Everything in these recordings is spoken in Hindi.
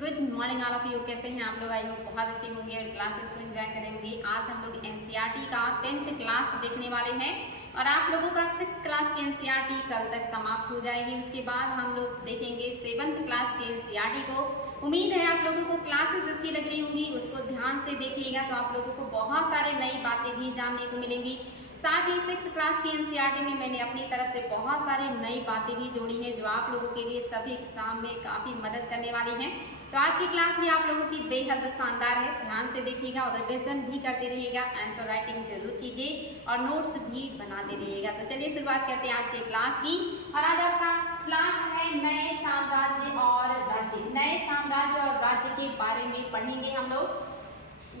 Good morning all of you. कैसे हैं आप लोग? आई होप बहुत अच्छे होंगे और क्लासेस को एंजॉय करेंगे। आज हम लोग एनसीईआरटी का 10th क्लास देखने वाले हैं और आप लोगों का 6th क्लास की एनसीईआरटी कल तक समाप्त हो जाएगी। उसके बाद हम लोग देखेंगे 7th क्लास की एनसीईआरटी को। उम्मीद है आप लोगों को क्लासेस अच्छी लग रही होंगी, उसको ध्यान से देखिएगा तो आप लोगों को बहुत सारे नई बातें भी जानने को मिलेंगी। साथ ही 6th क्लास की एनसीईआरटी में मैंने अपनी तरफ से बहुत सारी नई बातें भी जोड़ी हैं जो आप लोगों के लिए सभी एग्जाम में काफ़ी मदद करने वाली हैं। तो आज की क्लास भी आप लोगों की बेहद शानदार है, ध्यान से देखिएगा और रिविजन भी करते रहिएगा। आंसर राइटिंग जरूर कीजिए और नोट्स भी बनाते रहिएगा। तो चलिए शुरुआत करते हैं आज की क्लास की। और आज आपका क्लास है नए साम्राज्य और राज्य। नए साम्राज्य और राज्य के बारे में पढ़ेंगे हम लोग,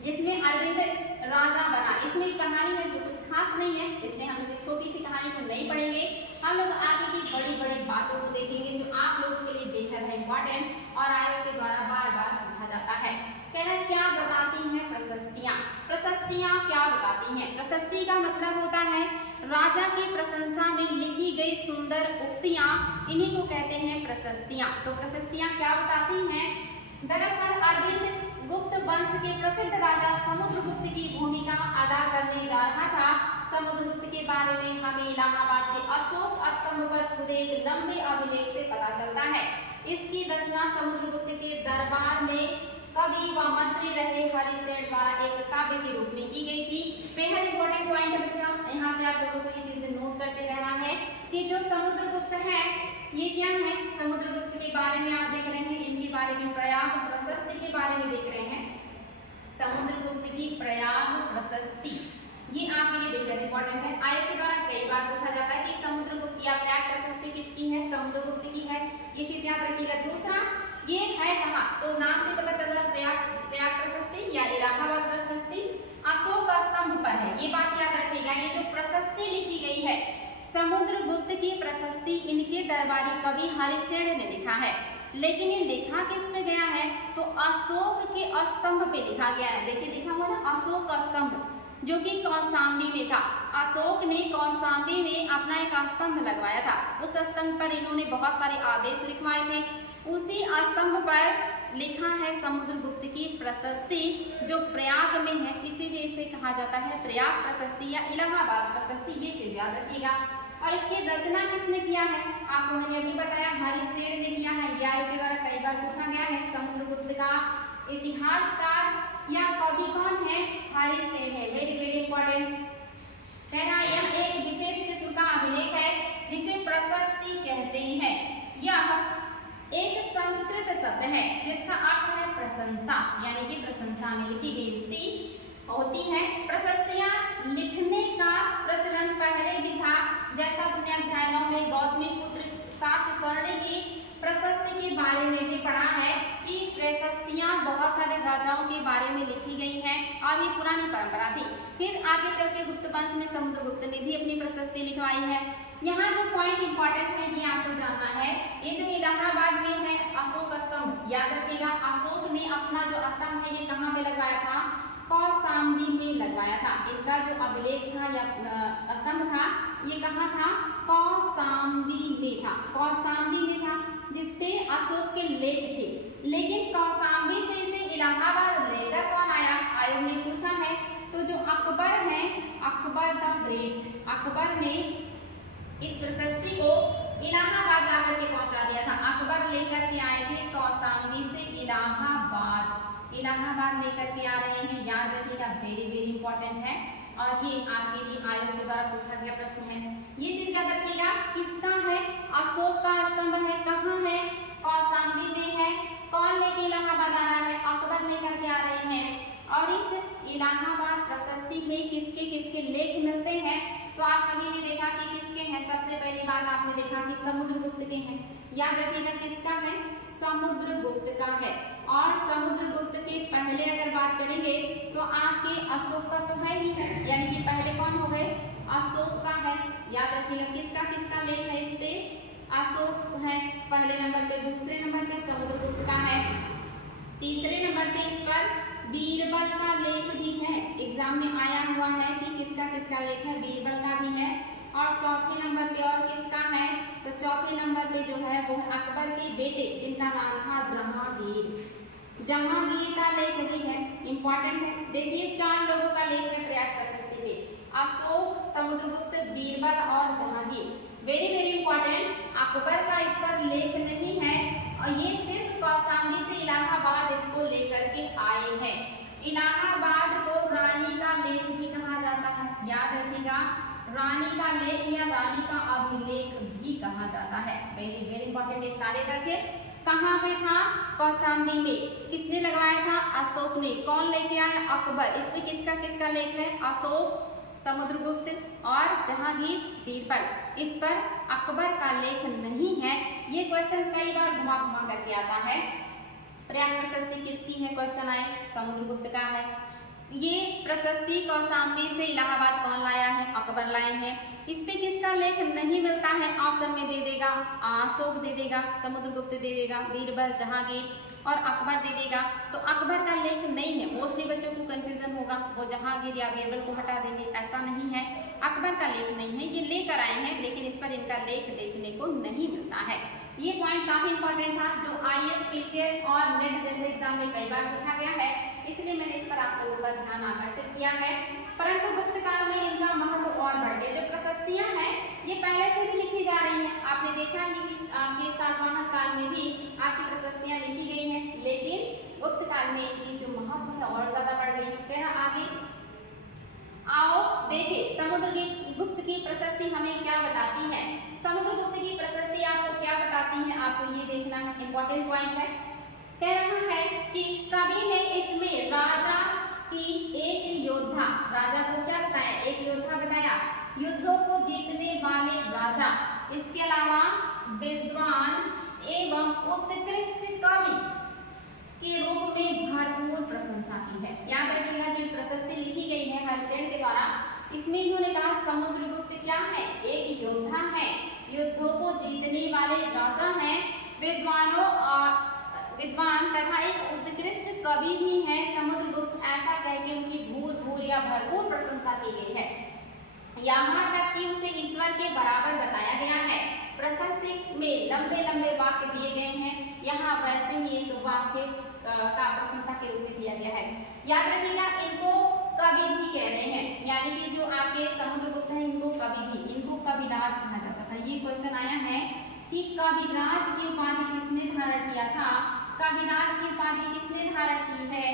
जिसमें अरविंद राजा बना। इसमें कहानी है जो कुछ खास नहीं है, इसलिए हम लोग इस छोटी सी कहानी को नहीं पढ़ेंगे। हम लोग आगे की बड़ी बड़ी बातों को देखेंगे जो आप लोगों के लिए बेहद है इंपॉर्टेंट और आयोग के द्वारा बार बार पूछा जाता है। कहना क्या बताती हैं प्रशस्तियाँ? प्रशस्तियाँ क्या बताती हैं? प्रशस्ति का मतलब होता है राजा की प्रशंसा में लिखी गई सुंदर उक्तियाँ, इन्हीं को कहते हैं प्रशस्तियाँ। तो प्रशस्तियाँ क्या बताती हैं? दरअसल अरविंद गुप्त वंश के प्रसिद्ध राजा समुद्रगुप्त की भूमिका अदा करने जा रहा था। समुद्रगुप्त के बारे में हमें इलाहाबाद के अशोक स्तंभ पर खुदे एक लंबे अभिलेख से पता चलता है। इसकी रचना समुद्रगुप्त के दरबार में कवि व मंत्री रहे हरिसेन द्वारा एक काव्य के रूप में की गई थी। बेहद इंपॉर्टेंट पॉइंट है बच्चा, यहाँ से आप लोगों को ये चीजें नोट करते रहना है कि जो समुद्रगुप्त है ये क्या है। समुद्रगुप्त के बारे में आप देख रहे हैं, इनके बारे में प्रयाग प्रशस्ति के बारे में देख रहे हैं। समुद्रगुप्त की प्रयाग प्रशस्ति ये आपके लिए बेहद इंपॉर्टेंट है। आयोग के द्वारा कई बार पूछा जाता है कि समुद्रगुप्त या प्रयाग प्रशस्ति किसकी है? समुद्रगुप्त की है, ये चीज याद रखिएगा। दूसरा ये है कहाँ, तो नाम से पता चल रहा है प्रयाग प्रशस्ति या इलाहाबाद प्रशस्ति अशोक स्तंभ पर है, ये बात याद रखिएगा। ये जो प्रशस्ति लिखी गई है समुद्रगुप्त की प्रशस्ति इनके दरबारी कवि हरिसेन ने लिखा है, लेकिन ये लिखा किस पे गया है? तो अशोक के स्तंभ पे लिखा गया है। देखिए लिखा हुआ ना अशोक स्तंभ, जो कि कौशाम्बी में था। अशोक ने कौशाम्बी में अपना एक स्तंभ लगवाया था। उस स्तंभ पर इन्होंने बहुत सारे आदेश लिखवाए थे। उसी स्तंभ पर लिखा है समुद्रगुप्त की प्रशस्ति जो प्रयाग में है, इसीलिए इसे कहा जाता है प्रयाग प्रशस्ति या इलाहाबाद प्रशस्ति। ये चीज याद रखिएगा। और इसकी रचना किसने किया है? आपको मैंने अभी बताया हरिसेन ने किया है। आयोग के द्वारा कई बार पूछा गया है। समुद्रगुप्त का इतिहासकार या कवि कौन है? हरिसेन है। Very very important. कहना यह एक विशेष किस्म का अभिलेख है जिसे प्रशस्ति कहते हैं। यह एक संस्कृत शब्द है जिसका अर्थ है प्रशंसा, यानी कि प्रशंसा में लिखी गई उक्ति होती है। प्रशस्तियां लिखने का प्रचलन पहले भी था, जैसा तुमने अध्यायों में गौतमी पुत्र सातकर्णी की प्रशस्ति के बारे में भी पढ़ा है कि प्रशस्तियां बहुत सारे राजाओं के बारे में लिखी गई हैं और ये पुरानी परंपरा थी। फिर आगे चल के गुप्त वंश में समुद्रगुप्त ने भी अपनी प्रशस्ति लिखवाई है। यहाँ जो पॉइंट इंपॉर्टेंट है ये आपको जानना है, ये जो इलाहाबाद में है अशोक स्तंभ, याद रखिएगा। अशोक ने अपना जो स्तंभ है ये कहाँ पे लगवाया था? कौशाम्बी में लगवाया था। इनका जो अभिलेख था या स्तंभ था ये कहाँ था? कौशाम्बी में था। कौशाम्बी में था जिसपे अशोक के लेख थे, लेकिन कौशाम्बी से इसे इलाहाबाद लेकर कौन आया? आयोग ने पूछा है। तो जो अकबर है, अकबर द ग्रेट, अकबर ने इस प्रशस्ति को इलाहाबाद ला करके पहुंचा दिया था। अकबर लेकर के आए थे कौशाम्बी से इलाहाबाद, इलाहाबाद लेकर के आ रहे हैं, याद रखिएगा। वेरी वेरी इंपॉर्टेंट है और ये आपके लिए आयोग के द्वारा पूछा गया प्रश्न है। ये चीज याद रखिएगा। किसका है? अशोक का स्तंभ है। कहाँ है? कौशाम्बी में है। कौन लेके इलाहाबाद आ रहा है? अकबर लेकर के आ रहे हैं। और इस इलाहाबाद प्रशस्ति में किसके किसके लेख मिलते हैं? तो आप सभी ने देखा कि किसके हैं। सबसे पहली बात आपने देखा कि समुद्रगुप्त के हैं। याद रखिएगा किसका है? समुद्रगुप्त का है। और समुद्रगुप्त के पहले अगर बात करेंगे तो आपके अशोक का तो है ही है, यानी कि पहले कौन हो गए? अशोक का है। याद रखिएगा किसका किसका लेख है इस पे? अशोक है पहले नंबर पे। दूसरे नंबर पे समुद्रगुप्त का है। तीसरे नंबर पे इस पर बीरबल का लेख भी है। एग्जाम में आया हुआ है कि किसका किसका लेख है? बीरबल का भी है। और चौथे नंबर पे और किसका है? तो चौथे नंबर पे जो है वो अकबर के बेटे जिनका नाम था जहांगीर। जहांगीर का लेख भी है, इंपॉर्टेंट है। देखिए 4 लोगों का लेख है प्रयाग प्रशस्ति पे, अशोक, समुद्रगुप्त, बीरबल और Jahangir. Very very important. Akbar का इस पर लेख नहीं है और ये सिर्फ कौशाम्बी से इलाहाबाद इसको लेकर के आए हैं। इलाहाबाद को रानी का लेख भी कहा जाता है, याद रखिएगा, रानी का लेख या रानी का अभिलेख भी कहा जाता है। वेरी वेरी इंपॉर्टेंट, ये सारे तथ्य कहाँ पे था? कौशाम्बी में। किसने लगाया था? अशोक ने। कौन लेके आया? अकबर। इसमें किसका किसका लेख है? अशोक, समुद्रगुप्त और जहांगीर, बीरबल। इस पर अकबर का लेख नहीं है। ये क्वेश्चन कई बार घुमा घुमा करके आता है। प्रयाग प्रशस्ति किसकी है? क्वेश्चन आए, समुद्रगुप्त का है। ये प्रशस्ति कौशाम्बी से इलाहाबाद कौन लाया है? अकबर लाए हैं। इस पे किसका लेख नहीं मिलता है? ऑप्शन में दे देगा, अशोक दे देगा, समुद्रगुप्त दे देगा, बीरबल, जहांगीर और अकबर दे देगा। तो अकबर का लेख नहीं है। मोस्टली बच्चों को कंफ्यूजन होगा, वो जहांगीर या बीरबल को हटा देंगे, ऐसा नहीं है। अकबर का लेख नहीं है, ये लेकर आए हैं लेकिन इस पर इनका लेख देखने को नहीं मिलता है। ये पॉइंट काफी इंपॉर्टेंट था जो IAS, PCS और नेट जैसे एग्जाम में कई बार पूछा गया है, इसलिए मैंने इस पर आप लोगों का ध्यान आकर्षित किया है। परंतु गुप्त काल में इनका महत्व और बढ़ गया। जो प्रशस्तियां हैं ये पहले से भी लिखी जा रही हैं। आपने देखा ही कि आपके सातवाहन काल में भी आपकी प्रशस्तियां लिखी गई हैं, लेकिन गुप्त काल में इनकी जो महत्व है और ज्यादा बढ़ गई। कह आगे आओ देखें, समुद्रगुप्त की प्रशस्ति हमें क्या बताती है। समुद्रगुप्त की प्रशस्ति आपको क्या बताती है, आपको ये देखना है, इंपॉर्टेंट पॉइंट है। कह रहा है कि कवि ने इसमें राजा की एक योद्धा, राजा को क्या बताया? एक योद्धा बताया, युद्धों को जीतने वाले राजा, इसके अलावा विद्वान एवं उत्कृष्ट कवि के रूप में भरपूर प्रशंसा की है। याद रखिएगा जो प्रशस्ति लिखी गई है हरिसेन के द्वारा, इसमें इन्होंने कहा समुद्रगुप्त क्या है? एक योद्धा है, युद्धों को जीतने वाले राजा हैं, विद्वान तथा एक उत्कृष्ट कवि भी है समुद्रगुप्त, ऐसा कह के उनकी भूर या भरपूर प्रशंसा की गई है। यहाँ तक कि उसे ईश्वर के बराबर बताया गया है। प्रशस्ति में लंबे लंबे वाक्य दिए गए हैं, यहाँ वैसे ही एक वाक्य का प्रशंसा के रूप में दिया गया है। याद रखिएगा इनको कवि भी कह रहे हैं, यानी कि जो आपके समुद्रगुप्त हैं इनको कवि भी, इनको कविराज कहा जाता था। ये क्वेश्चन आया है कि कविराज की उपाधि किसने धारण किया था? कविराज की उपाधि किसने धारण की है?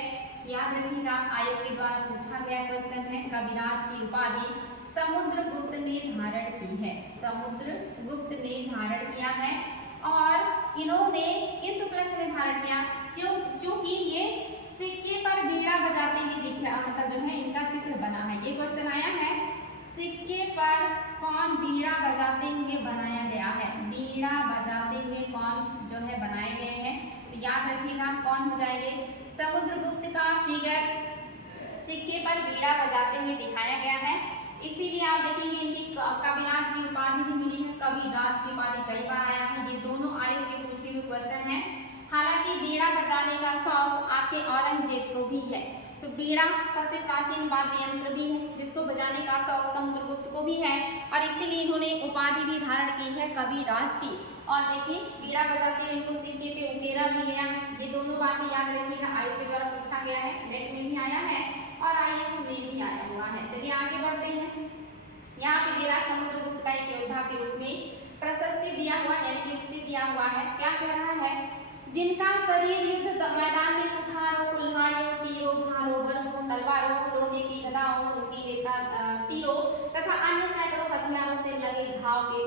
याद रखिएगा आयोग के द्वारा पूछा गया क्वेश्चन है। कविराज की उपाधि समुद्रगुप्त ने धारण की है, समुद्रगुप्त ने धारण किया है। और इन्होंने किस उपलक्ष्य में धारण किया? क्योंकि ये सिक्के पर बीड़ा बजाते हुए दिखा, मतलब जो है इनका चित्र बना है। ये क्वेश्चन आया है, सिक्के पर कौन बीड़ा बजाते हुए बनाया गया है? बीड़ा बजाते हुए कौन जो है बनाए गए हैं? तो याद रखिएगा कौन हो जाएंगे? समुद्रगुप्त का फिगर सिक्के पर बीड़ा बजाते हुए दिखाया गया है, इसीलिए आप देखेंगे इनकी कविराज की उपाधि भी मिली है। कविराज की उपाधि कई बार आया है। ये दोनों आयोग के पूछे हुए क्वेश्चन है। हालांकि बीड़ा बजाने का शौक आपके औरंगजेब को भी है, तो बीड़ा सबसे प्राचीन वाद्य यंत्र भी है जिसको बजाने का शौक समुद्रगुप्त को भी है, और इसीलिए इन्होंने उपाधि भी धारण की है कविराज की। और देखिए बीड़ा बजाते हुए इनको सिक्के पे उकेरा भी गया है। ये दोनों बातें याद रखिएगा, आयोग के द्वारा पूछा गया है, नेट में भी आया है और IAS में भी आया हुआ है। चलिए आगे बढ़ते हैं। यहाँ पे दे रहा समुद्रगुप्त का एक योद्धा के रूप में प्रशस्ति दिया हुआ है, युक्ति दिया हुआ है। क्या कह रहा है? जिनका शरीर युद्ध मैदान में कुठारों, कुल्हाड़ियों, तीरों, भालों, बरछों, तलवारों, लोहे की गदाओं, नुकीले तीरों तथा अन्य सैकड़ों हथियारों से लगे घाव के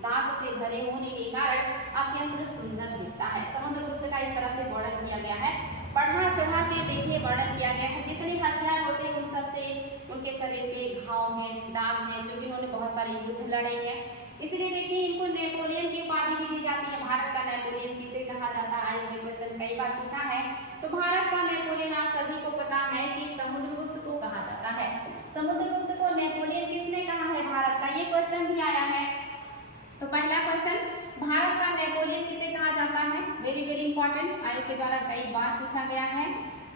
दाग से भरे होने के कारण अत्यंत सुंदर दिखता है। समुद्रगुप्त का इस तरह से वर्णन किया गया है, बढ़ा चढ़ा के देखिए वर्णन किया गया है। जितने हथियार होते हैं उन सब से उनके शरीर पे घाव हैं, दाग हैं, जो कि उन्होंने बहुत सारे युद्ध लड़े हैं। इसलिए देखिए इनको नेपोलियन की उपाधि भी दी जाती है। भारत का नेपोलियन किसे कहा जाता है? आयोग में क्वेश्चन कई बार पूछा है। तो भारत का नेपोलियन आप सभी को पता है कि समुद्रगुप्त को कहा जाता है। समुद्रगुप्त को नेपोलियन किसने कहा है भारत का? ये क्वेश्चन भी आया है। तो पहला क्वेश्चन, भारत का नेपोलियन किसे कहा जाता है? वेरी वेरी इंपॉर्टेंट, आयोग के द्वारा कई बार पूछा गया है।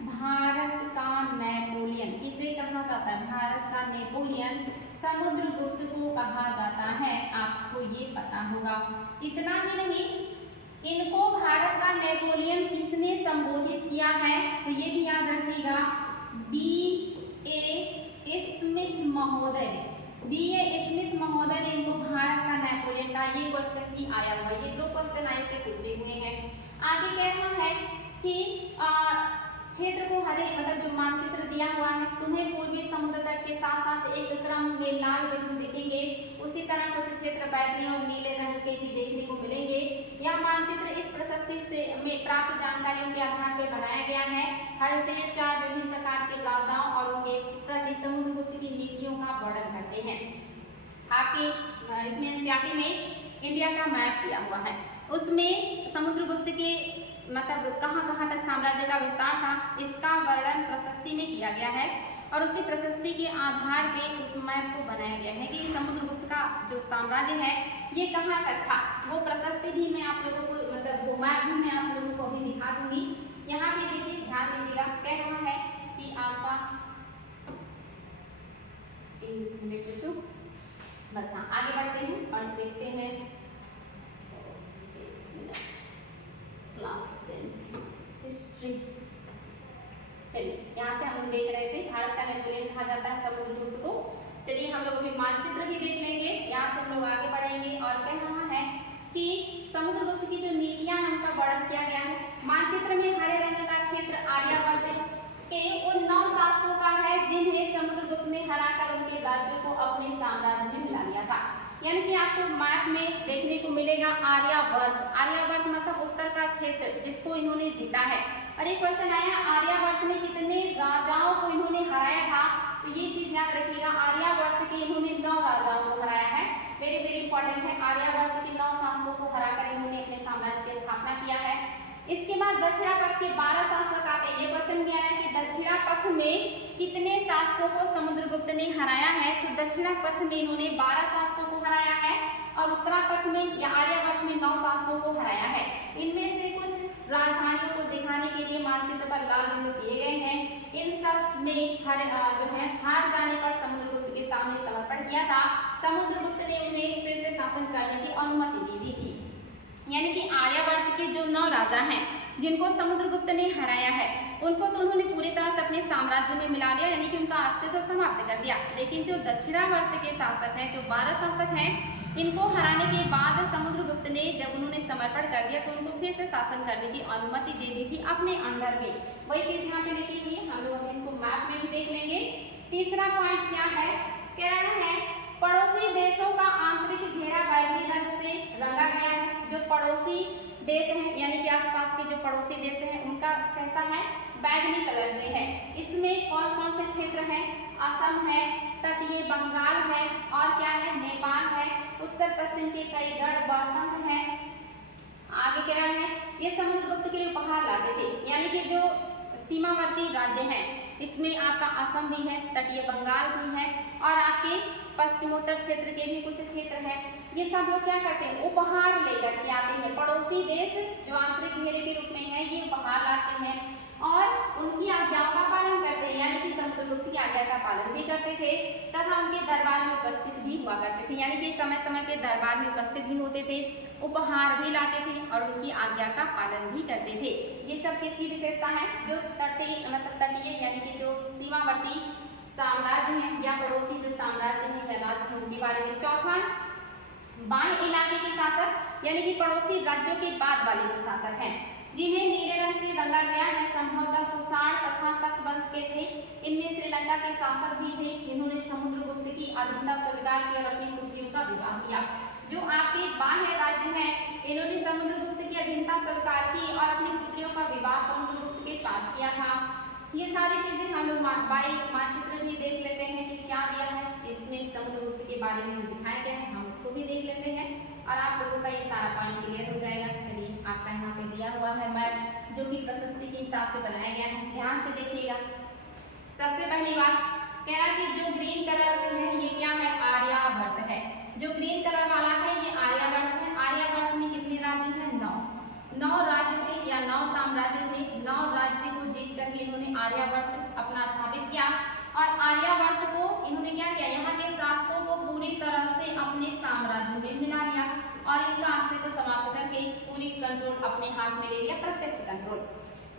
भारत का नेपोलियन किसे कहा जाता है? भारत का नेपोलियन समुद्रगुप्त को कहा जाता है, आपको ये पता होगा। इतना ही नहीं, इनको भारत का नेपोलियन किसने संबोधित किया है तो ये भी याद रखिएगा, B.A. स्मिथ महोदय ने, B.A. स्मिथ महोदय ने इनको भारत का नेपोलियन कहा। ये क्वेश्चन भी आया हुआ है, ये 2 क्वेश्चन आए थे पूछे हुए हैं। आगे कह रहा है कि क्षेत्र को हरे मतलब जो मानचित्र दिया हुआ है, तुम्हें पूर्वी समुद्र तट के साथ साथ एक क्रम में लाल बिंदु दिखेंगे, उसी तरह कुछ क्षेत्र बैगनी और नीले रंग के भी देखने को मिलेंगे। यह मानचित्र इस प्रशस्ति से में प्राप्त जानकारियों के आधार पर बनाया गया है। हर सेठ 4 विभिन्न प्रकार के राजाओं और उनके प्रति समुद्रगुप्त की नीतियों का वर्णन करते हैं। आपके इसमें एनसीईआरटी में इंडिया का मैप दिया हुआ है, उसमें समुद्रगुप्त के मतलब कहाँ तक साम्राज्य का विस्तार था, इसका वर्णन प्रशस्ति में किया गया है और उसी प्रशस्ति के आधार पे उस मैप को बनाया गया है कि समुद्रगुप्त का जो साम्राज्य है ये कहाँ तक था। वो प्रशस्ति भी मैं आप लोगों को मतलब वो मैप भी मैं आप लोगों को अभी दिखा दूंगी। यहाँ पे देखिए, ध्यान दीजिएगा, कह रहा है कि आपका एक मिनट बच्चों, बस हाँ आगे बढ़ते हैं और देखते हैं क्लास 10 हिस्ट्री। चलिए, यहाँ से हम देख रहे थे भारत का नेपोलियन कहा जाता है समुद्रगुप्त को। चलिए हम लोग अभी मानचित्र भी देख लेंगे, यहाँ से हम लोग आगे बढ़ेंगे और कह रहा है कि समुद्रगुप्त की जो नीतियां हैं उनका वर्णन किया गया है। मानचित्र में हरे रंग का क्षेत्र आर्यावर्त के उन 9 शासकों का है जिन्हें समुद्रगुप्त ने हराकर उनके राज्यों को अपने साम्राज्य में मिला लिया था। यानी कि आपको मैप में देखने को मिलेगा आर्यावर्त। आर्यावर्त मतलब उत्तर का क्षेत्र जिसको इन्होंने जीता है। और एक क्वेश्चन आया, आर्यावर्त में कितने राजाओं को इन्होंने हराया था, तो ये चीज याद रखिएगा, आर्यावर्त के इन्होंने 9 राजाओं को हराया है। वेरी वेरी इंपॉर्टेंट है, आर्यावर्त के 9 शासकों को हराकर इन्होंने अपने साम्राज्य की स्थापना किया है। इसके बाद दक्षिणापथ के 12 शासक आते हैं। ये क्वेश्चन भी आया कि दक्षिणापथ में कितने शासकों को समुद्रगुप्त ने हराया है, तो दक्षिणापथ में इन्होंने 12 शासकों को हराया है और उत्तरापथ में या आर्यावर्त में 9 शासकों को हराया है। इनमें से कुछ राजधानियों को दिखाने के लिए मानचित्र पर लाल बिंदु दिए गए हैं। इन सब ने हार जाने पर समुद्रगुप्त के सामने समर्पण किया था। समुद्रगुप्त ने उन्हें फिर से शासन करने की अनुमति दे दी थी। यानी कि आर्यावर्त के जो 9 राजा हैं जिनको समुद्रगुप्त ने हराया है, उनको तो उन्होंने पूरी तरह से अपने साम्राज्य में मिला लिया, यानी कि उनका अस्तित्व समाप्त कर दिया। लेकिन जो दक्षिणावर्त के शासक हैं, जो 12 शासक हैं, इनको हराने के बाद समुद्रगुप्त ने जब उन्होंने समर्पण कर दिया तो उनको फिर से शासन करने की अनुमति दे दी थी अपने अंडर में। वही चीज यहाँ पे लिखी हुई है, हम लोग अभी इसको मैप में भी देख लेंगे। तीसरा पॉइंट क्या है, कह रहा है पड़ोसी देशों का आंतरिक घेरा बैगनी रंग से रंगा गया है। जो पड़ोसी देश हैं यानी कि आसपास के जो पड़ोसी देश हैं उनका कैसा है, बैगनी कलर से है। इसमें कौन कौन से क्षेत्र हैं, असम है, तटीय बंगाल है और क्या है, नेपाल है, उत्तर पश्चिम के कई गढ़ बासंग है। आगे कह रहा है ये समुद्रगुप्त के लिए उपहार लाते थे, यानी कि जो सीमावर्ती राज्य हैं इसमें आपका असम भी है, तटीय बंगाल भी है और आपके पश्चिमोत्तर क्षेत्र के भी कुछ क्षेत्र हैं। ये सब लोग क्या करते हैं, उपहार लेकर के आते हैं। पड़ोसी देश जो आंतरिक घेरे के रूप में है ये उपहार लाते हैं और उनकी आज्ञाओं का पालन करते हैं, यानी कि समुद्रगुप्त की आज्ञा का पालन भी करते थे तथा उनके दरबार में उपस्थित भी हुआ करते थे। यानी कि समय समय पे दरबार में उपस्थित भी होते थे, उपहार भी लाते थे और उनकी आज्ञा का पालन भी करते थे। ये सब किसकी विशेषता है, जो तटीय मतलब तटीय यानी कि जो सीमावर्ती साम्राज्य हैं या पड़ोसी जो साम्राज्य हैं या राज्य हैं उनके बारे में। चौथा, बाएं इलाके के शासक यानी कि पड़ोसी राज्यों के बाद वाले जो शासक हैं जिन्हें नीले रंग से रंगा गया है, संभवतः कुषाण तथा शक वंश के थे। इनमें श्रीलंका के शासक भी थे, इन्होंने समुद्रगुप्त की अधीनता स्वीकार की और अपनी पुत्रियों का विवाह किया। जो आपके बाह्य राज्य हैं इन्होंने समुद्रगुप्त की अधीनता स्वीकार की और अपनी पुत्रियों का विवाह समुद्रगुप्त के साथ किया था। ये सारी चीजें हम लोग बाई मानचित्र भी देख लेते हैं कि क्या दिया है इसमें समुद्रगुप्त के बारे में जो दिखाया गया है, हम उसको भी देख लेते हैं और आप लोगों का ये सारा पॉइंट क्लियर हो जाएगा। चलिए, आपका यहाँ पे दिया हुआ है मैप जो कि प्रशस्ति के हिसाब से बनाया गया है, ध्यान से देखिएगा। सबसे पहली बात कह रहा है कि जो ग्रीन कलर से है ये क्या है, आर्यावर्त है। जो ग्रीन कलर वाला है ये आर्यावर्त है। आर्यावर्त में कितने राज्य हैं, 9 राज्य थे या 9 साम्राज्य थे। 9 राज्य को जीत कर ही इन्होंने आर्यावर्त अपना स्थापित किया और आर्यावर्त को इन्होंने क्या किया, यहाँ के शासकों को पूरी तरह से अपने साम्राज्य में मिला लिया और इनका अस्तित्व समाप्त करके पूरी कंट्रोल अपने हाथ में ले लिया, प्रत्यक्ष कंट्रोल।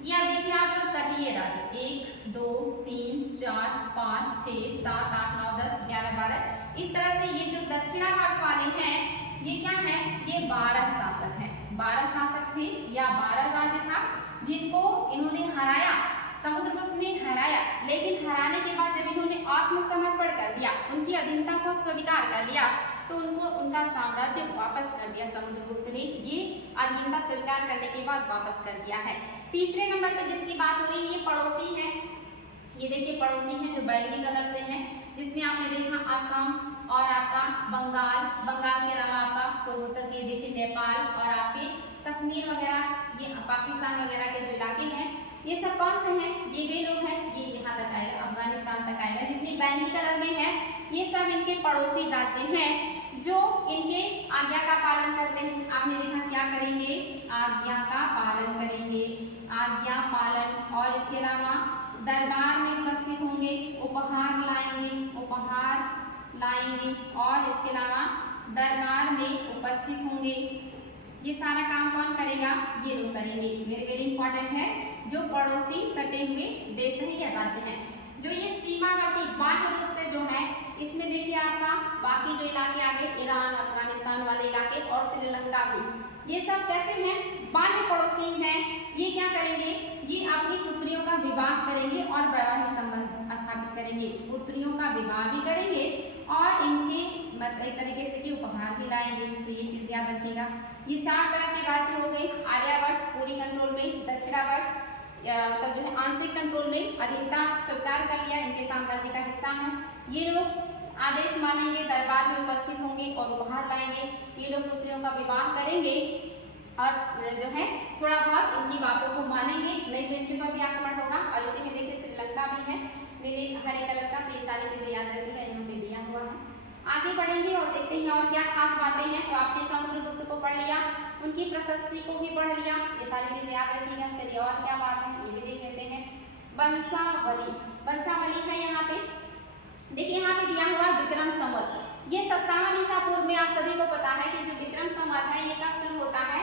या देखिए आप लोग ये राज्य 1 2 3 4 5 6 7 8 9 10 11 12 इस तरह से ये जो दक्षिणावर्त वाले हैं ये क्या है, ये 12 शासक हैं। 12 शासक थे या 12 राज्य था जिनको इन्होंने हराया, समुद्रगुप्त ने हराया। लेकिन हराने के बाद जब इन्होंने आत्मसमर्पण कर दिया, उनकी अधीनता को स्वीकार कर लिया, तो उनको उनका साम्राज्य वापस कर दिया समुद्रगुप्त ने। ये अधीनता स्वीकार करने के बाद वापस कर दिया है। तीसरे नंबर पर जिसकी बात हो रही है ये पड़ोसी है। ये देखिए पड़ोसी हैं जो बैंगनी कलर से हैं, जिसमें आपने देखा असम और आपका बंगाल, बंगाल के अलावा आपका पूर्वोत्तर के देखिए नेपाल और आपके कश्मीर वगैरह, ये पाकिस्तान वगैरह के जो इलाके हैं, ये सब कौन से हैं, ये वे लोग हैं, ये यहाँ तक आएगा, अफगानिस्तान तक आएगा। जितनी बैंगनी कलर में है ये सब इनके पड़ोसी राज्य हैं जो इनके आज्ञा का पालन करते हैं। आपने देखा क्या करेंगे, आज्ञा का पालन करेंगे, आज्ञा पालन। और इसके अलावा दरबार में उपस्थित होंगे, उपहार लाएंगे, उपहार लाएंगे, और इसके अलावा दरबार में उपस्थित होंगे। ये सारा काम कौन करेगा, ये लोग करेंगे। वेरी वेरी इंपॉर्टेंट है। जो पड़ोसी सटे हुए देश हैं या राज्य हैं, जो ये सीमावर्ती बाह्य रूप से जो है, इसमें देखिए आपका बाकी जो इलाके आगे ईरान, अफगानिस्तान वाले इलाके और श्रीलंका भी, ये सब कैसे हैं, बाह्य पड़ोसी हैं। ये क्या करेंगे, ये अपनी पुत्रियों का विवाह करेंगे और वैवाहिक संबंध स्थापित करेंगे। पुत्रियों का विवाह भी करेंगे और इनके एक तरीके से कि उपहार भी लाएंगे। तो ये चीज याद रखिएगा। ये 4 तरह के राज्य हो गए। आर्यावर्त पूरी कंट्रोल में, दक्षिणावर्त मतलब जो है आंशिक कंट्रोल में, अधीनता स्वीकार कर लिया, इनके साम्राज्य का हिस्सा है। ये लोग आदेश मानेंगे, दरबार में उपस्थित होंगे और उपहार लाएंगे। ये लोग पुत्रियों का विवाह करेंगे और जो है थोड़ा बहुत इनकी बातों को मानेंगे, नहीं तो इनके ऊपर भी आक्रमण होगा। और इसी में देखिए श्रीलंका भी है नीले हरे कलर का। तो ये सारी चीजें याद रखिएगा, यहाँ पे दिया हुआ है। आगे बढ़ेंगे और देखते हैं और क्या खास बातें हैं। तो आपने समुद्रगुप्त को पढ़ लिया, उनकी प्रशस्ति को भी पढ़ लिया, ये सारी चीजें याद रखिएगा। चलिए और क्या बात है ये भी देख लेते हैं। वंशावली, वंशावली है यहाँ पे, देखिए यहाँ पे दिया हुआ विक्रम संवत। ये 57 ईसा पूर्व में, आप सभी को पता है कि जो विक्रम संवत है ये कब शुरू होता है,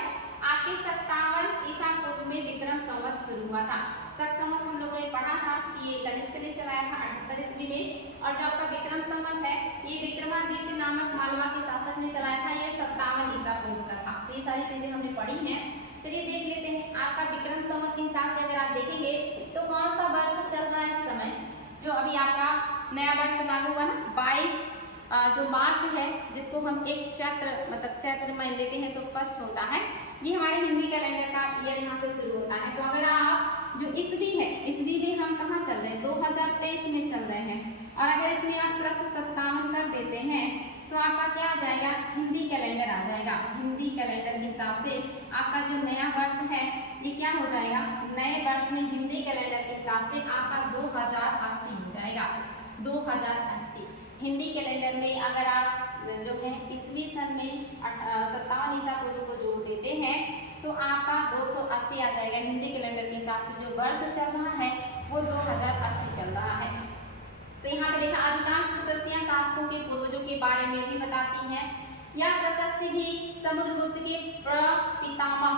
आपके 57 ईसा पूर्व में विक्रम संवत शुरू हुआ था। शक संवत हम लोगों ने पढ़ा था कि ये कनिष्क ने चलाया था 78 ईस्वी में। और जो आपका विक्रम संवत है ये विक्रमादित्य नामक मालवा के शासक ने चलाया था, ये 57 ईसा पूर्व का था। तो ये सारी चीजें हमने पढ़ी हैं। चलिए देख लेते हैं। आपका विक्रम संवत के हिसाब से अगर आप देखेंगे तो कौन सा वर्ष चल रहा है इस समय, जो अभी आपका नया वर्ष लागू हुआ ना, 22 जो मार्च है, जिसको हम एक चैत्र मतलब चैत्र में लेते हैं तो फर्स्ट होता है। ये हमारे हिंदी कैलेंडर का ईयर यहाँ से शुरू होता है। तो अगर आप जो ईस्वी है, ईस्वी में हम कहाँ चल रहे हैं, 2023 में चल रहे हैं। और अगर इसमें आप +57 कर देते हैं तो आपका क्या आ जाएगा, हिंदी कैलेंडर आ जाएगा। हिंदी कैलेंडर के हिसाब से आपका जो नया वर्ष है ये क्या हो जाएगा, नए वर्ष में हिंदी कैलेंडर के हिसाब से आपका 2080 हो जाएगा। 2080 हिंदी कैलेंडर में अगर आप जो है ईस्वी सन में 57 ईसा पूर्व को जोड़ देते हैं तो आपका 280 आ जाएगा। हिंदी कैलेंडर के हिसाब से जो वर्ष चल रहा है वो 2080 चल रहा है। तो यहाँ पे देखा अधिकांश प्रशस्तियां शासकों के पूर्वजों के बारे में भी बताती हैं। यह प्रशस्ति भी समुद्रगुप्त के प्रपितामह,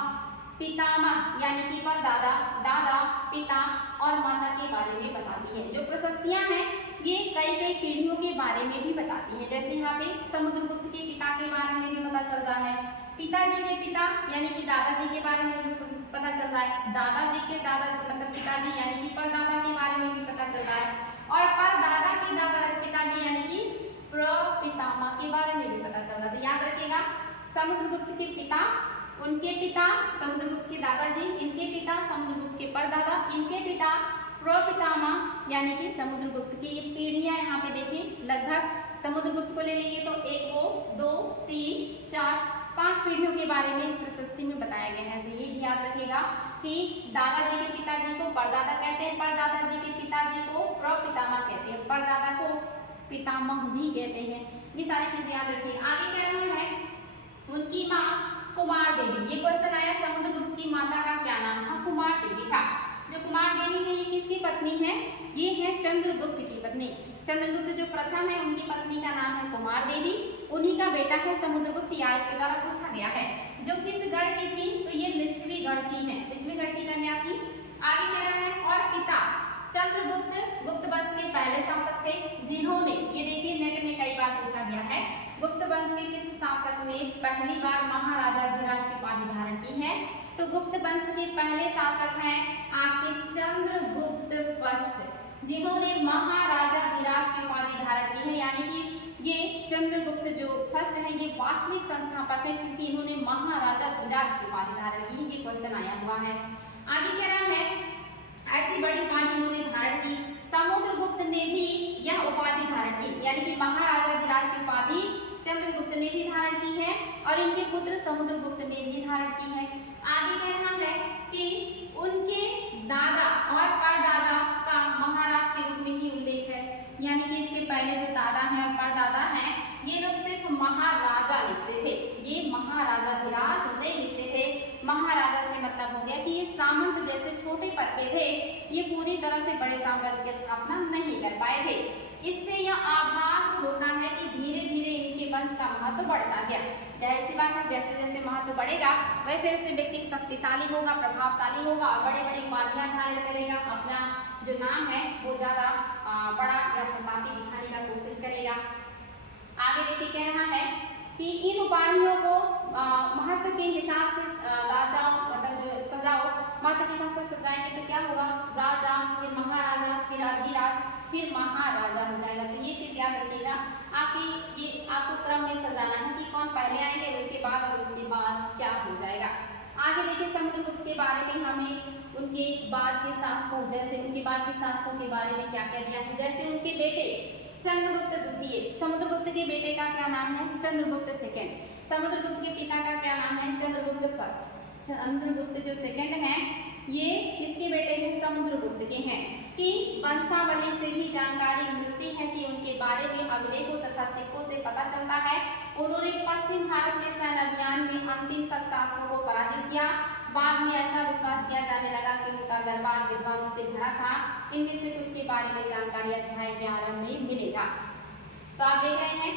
पितामह यानी कि परदादा, दादा, पिता और माता के बारे में बताती है। जो प्रशस्तियां हैं ये कई कई पीढ़ियों के बारे में भी बताती है। जैसे यहाँ पे समुद्रगुप्त के पिता के बारे में भी पता चल रहा है, पिताजी के पिता यानी कि दादाजी के बारे में भी पता चल रहा है, दादाजी के दादा मतलब पिताजी यानी कि परदादा के बारे में भी पता चल रहा है, और परदादा के दादा पिताजी यानी कि प्रपितामह के बारे में भी पता चल रहा है। तो याद रखिएगा, समुद्रगुप्त के पिता, उनके पिता समुद्रगुप्त के दादाजी, इनके पिता समुद्रगुप्त के परदादा, इनके पिता प्रपितामह यानी कि समुद्रगुप्त की। ये पीढ़ियां यहाँ पे देखिए, लगभग समुद्रगुप्त को ले लेंगे तो 1 2 3 4 5 पीढ़ियों के बारे में इस प्रशस्ति में बताया गया है। तो ये भी याद रखिएगा कि दादाजी के पिताजी को परदादा कहते हैं, परदादा जी के पिताजी को प्रपितामह कहते हैं, परदादा को पितामह भी कहते हैं। ये सारी चीजें याद रखिए। आगे कह रहा है उनकी माँ कुमार देवी। ये क्वेश्चन आया, समुद्रगुप्त की माता का क्या नाम था, कुमार देवी था। जो कुमार देवी है ये किसकी पत्नी है, ये है चंद्रगुप्त की पत्नी। चंद्रगुप्त जो प्रथम है उनकी पत्नी का नाम है कुमार देवी, उन्हीं का बेटा है समुद्रगुप्त। आयोग के द्वारा पूछा गया है जो किस गढ़ की थी, तो ये लिच्छवी गढ़ की है, लिच्छवी गढ़ की कन्या थी। आगे कह रहा है और पिता चंद्रगुप्त गुप्त वंश के पहले शासक थे जिन्होंने, ये देखिए नेट में कई बार पूछा गया है, गुप्त वंश के किस शासक ने पहली बार महाराजाधिराज की उपाधि धारण की है? तो गुप्त वंश के पहले शासक हैं आपके चंद्रगुप्त फर्स्ट, जिन्होंने महाराजाधिराज की उपाधि धारण की है। यानी कि ये चंद्रगुप्त जो फर्स्ट है ये वास्तविक संस्थापक है, क्योंकि इन्होंने महाराजाधिराज की उपाधि धारण की है। ये क्वेश्चन आया हुआ है। आगे कह रहा है ऐसी बड़ी उपाधि इन्होंने धारण की, समुद्रगुप्त ने भी यह उपाधि धारण की, यानी कि महाराजाधिराज की उपाधि चंद्रगुप्त ने भी धारण की है और इनके पुत्र समुद्रगुप्त ने भी धारण की है। आगे कह रहा है कि उनके दादा और परदादा का महाराज के रूप में ही उल्लेख है, यानी कि इसके पहले जो दादा हैं और परदादा हैं ये लोग सिर्फ महाराजा लिखते थे, ये महाराजाधिराज नहीं लिखते थे। महाराजा से मतलब हो गया कि ये सामंत जैसे छोटे पद पे थे, ये पूरी तरह से बड़े साम्राज्य की स्थापना नहीं कर पाए थे। इससे यह आभास होता है कि धीरे धीरे इनके वंश का महत्व बढ़ता गया। जाहिर सी बात है, जैसे जैसे महत्व बढ़ेगा वैसे वैसे व्यक्ति शक्तिशाली होगा, प्रभावशाली होगा और बड़ी बड़ी उपाधियां धारण करेगा, अपना जो नाम है वो ज्यादा बड़ा या प्रतापी दिखाने का कोशिश करेगा। आगे देखिए कह रहा है कि इन उपाधियों को महत्व के हिसाब से राजाओं मतलब जो सजाओ महत्व के हिसाब से सजाएंगे तो क्या होगा, राजा, फिर महाराजा, फिर अधिराज, फिर महाराजा हो जाएगा। तो ये चीज याद रखिएगा, आपकी ये आपको क्रम में सजाना है कि कौन पहले आएंगे उसके बाद और उसके बाद क्या हो जाएगा। आगे देखिए समुद्रगुप्त के बारे में हमें उनके बाद के शासकों, जैसे उनके बाद के शासकों के बारे में क्या क्या दिया है। जैसे उनके बेटे चंद्रगुप्त द्वितीय, समुद्रगुप्त के बेटे का क्या नाम है, चंद्रगुप्त सेकंड। समुद्रगुप्त के पिता का क्या नाम है, चंद्रगुप्त फर्स्ट। चंद्रगुप्त जो सेकंड है ये किसके बेटे हैं, समुद्रगुप्त के हैं। कि वंशावली से भी जानकारी मिलती है कि उनके बारे में अभिलेखों तथा सिक्कों से पता चलता है उन्होंने पश्चिम भारत में सैन्य अभियान में अंतिम शासकों को पराजित किया। बाद में ऐसा विश्वास किया जाने लगा कि उनका दरबार विद्वानों से भरा था। इनमें से कुछ के बारे में जानकारी अध्याय 11 में मिलेगा। तो आप देख रहे हैं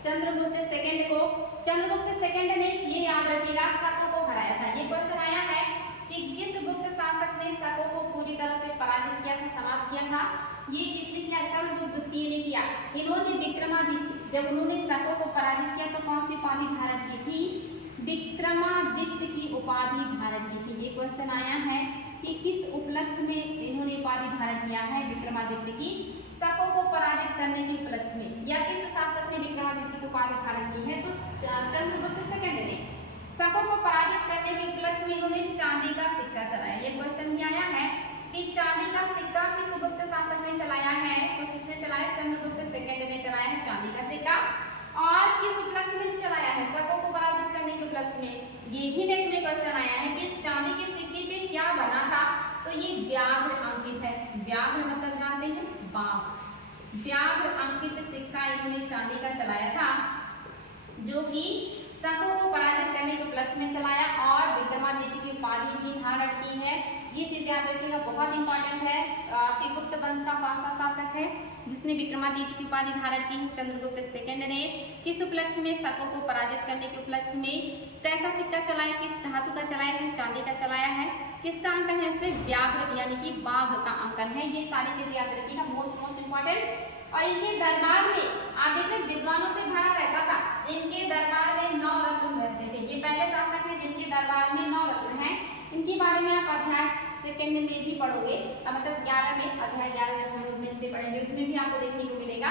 चंद्रगुप्त सेकंड को, चंद्रगुप्त सेकंड ने, ये याद रखिएगा, शकों को हराया था। ये क्वेश्चन आया है कि किस गुप्त शासक ने शकों को पूरी तरह से पराजित किया था, समाप्त किया था। ये किसने किया, चंद्रगुप्त द्वितीय ने किया। इन्होंने विक्रमादित्य, जब उन्होंने शकों को पराजित किया तो कौन सी उपाधि धारण की थी, विक्रमादित्य की उपाधि धारण की थी। ये क्वेश्चन आया है कि किस उपलक्ष्य में इन्होंने उपाधि धारण किया है, विक्रमादित्य की, शकों को पराजित करने के उपलक्ष्य में, या किस शासक ने विक्रमादित्य की उपाधि धारण की है, तो चंद्रगुप्त सेकंड ने। शकों को पराजित करने के उपलक्ष्य में इन्होंने चांदी का सिक्का चलाया। ये क्वेश्चन भी आया है कि चांदी का सिक्का किस गुप्त शासक ने चलाया है, तो किसने चलाया, चंद्रगुप्त सेकंड ने चलाया है चांदी का सिक्का। और किस उपलक्ष्य में चलाया है, शकों को पराजित करने के उपलक्ष्य में। ये भी नेट में क्वेश्चन आया है कि इस चांदी के सिक्के पे क्या बना था, तो ये व्याघ्र अंकित है। व्याघ्र मतलब जानते हैं, बाघ। व्याघ्र अंकित सिक्का इन्होंने चांदी का चलाया था, जो कि शकों को पराजित करने के उपलक्ष्य में चलाया और विक्रमादित्य की उपाधि भी धारण की है। ये चीज याद रखिएगा, बहुत इंपॉर्टेंट है। आपके गुप्त वंश का कौन सा शासक है जिसने विक्रमादित्य की उपाधि धारण की है, चंद्रगुप्त सेकंड ने। किस उपलक्ष्य में, शकों को पराजित करने के उपलक्ष्य में। कैसा सिक्का चलाया, किस धातु का चलाया है, चांदी का चलाया है। किसका अंकन है इसमें, व्याघ्र यानी कि बाघ का अंकन है। ये सारी चीजें याद रखिएगा, मोस्ट इंपॉर्टेंट। और इनके दरबार में आगे में विद्वानों से भरा रहता था। इनके दरबार में 9 रत्न रहते थे। ये पहले शासक हैं जिनके दरबार में 9 रत्न हैं। इनके बारे में आप अध्याय सेकंड में भी पढ़ोगे, मतलब 11 में, अध्याय 11 जब हम लोग नेक्स्ट पढ़ेंगे उसमें भी आपको देखने को मिलेगा।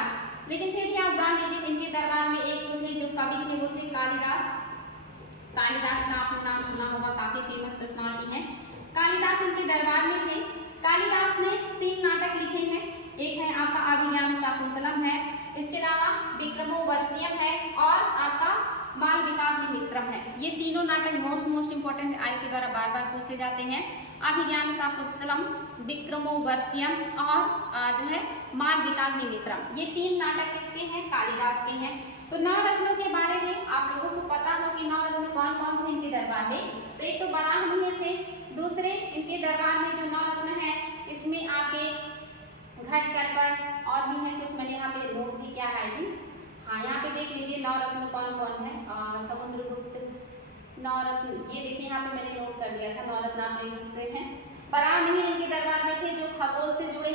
लेकिन फिर भी आप जान लीजिए इनके दरबार में एक तो थे जो कवि थे, वो थे कालिदास। कालिदास का आपने नाम सुना होगा, काफी फेमस पर्सनालिटी है। कालिदास इनके दरबार में थे। कालिदास ने 3 नाटक लिखे हैं। एक है आपका अभिज्ञान शाकुंतलम है, इसके अलावा विक्रमोर्वशीयम है और आपका मालविकाग्निमित्रम है। ये तीनों नाटक मोस्ट इंपॉर्टेंट आय के द्वारा बार बार पूछे जाते हैं। अभिज्ञान शाकुंतलम, विक्रमोर्वशीयम और जो है मालविकाग्निमित्रम, ये 3 नाटक किसके हैं, कालिदास के हैं। तो 9 रत्नों के बारे में आप लोगों को पता हो कि 9 रत्न कौन कौन थे इनके दरबार में। तो एक तो बराहमिहिर थे, दूसरे इनके दरबार में जो 9 रत्न है इसमें आपके घटकर पर और भी है कुछ, मैंने यहाँ पे नोट भी किया है। हाँ, यहाँ पे देख लीजिए 9 रत्न कौन कौन है। समुद्रगुप्त 9 रत्न, ये देखिए यहाँ पे मैंने नोट कर दिया था। 9 रत्न आप देख सकते हैं। बराहमिहिर इनके दरबार में थे जो खगोल से जुड़े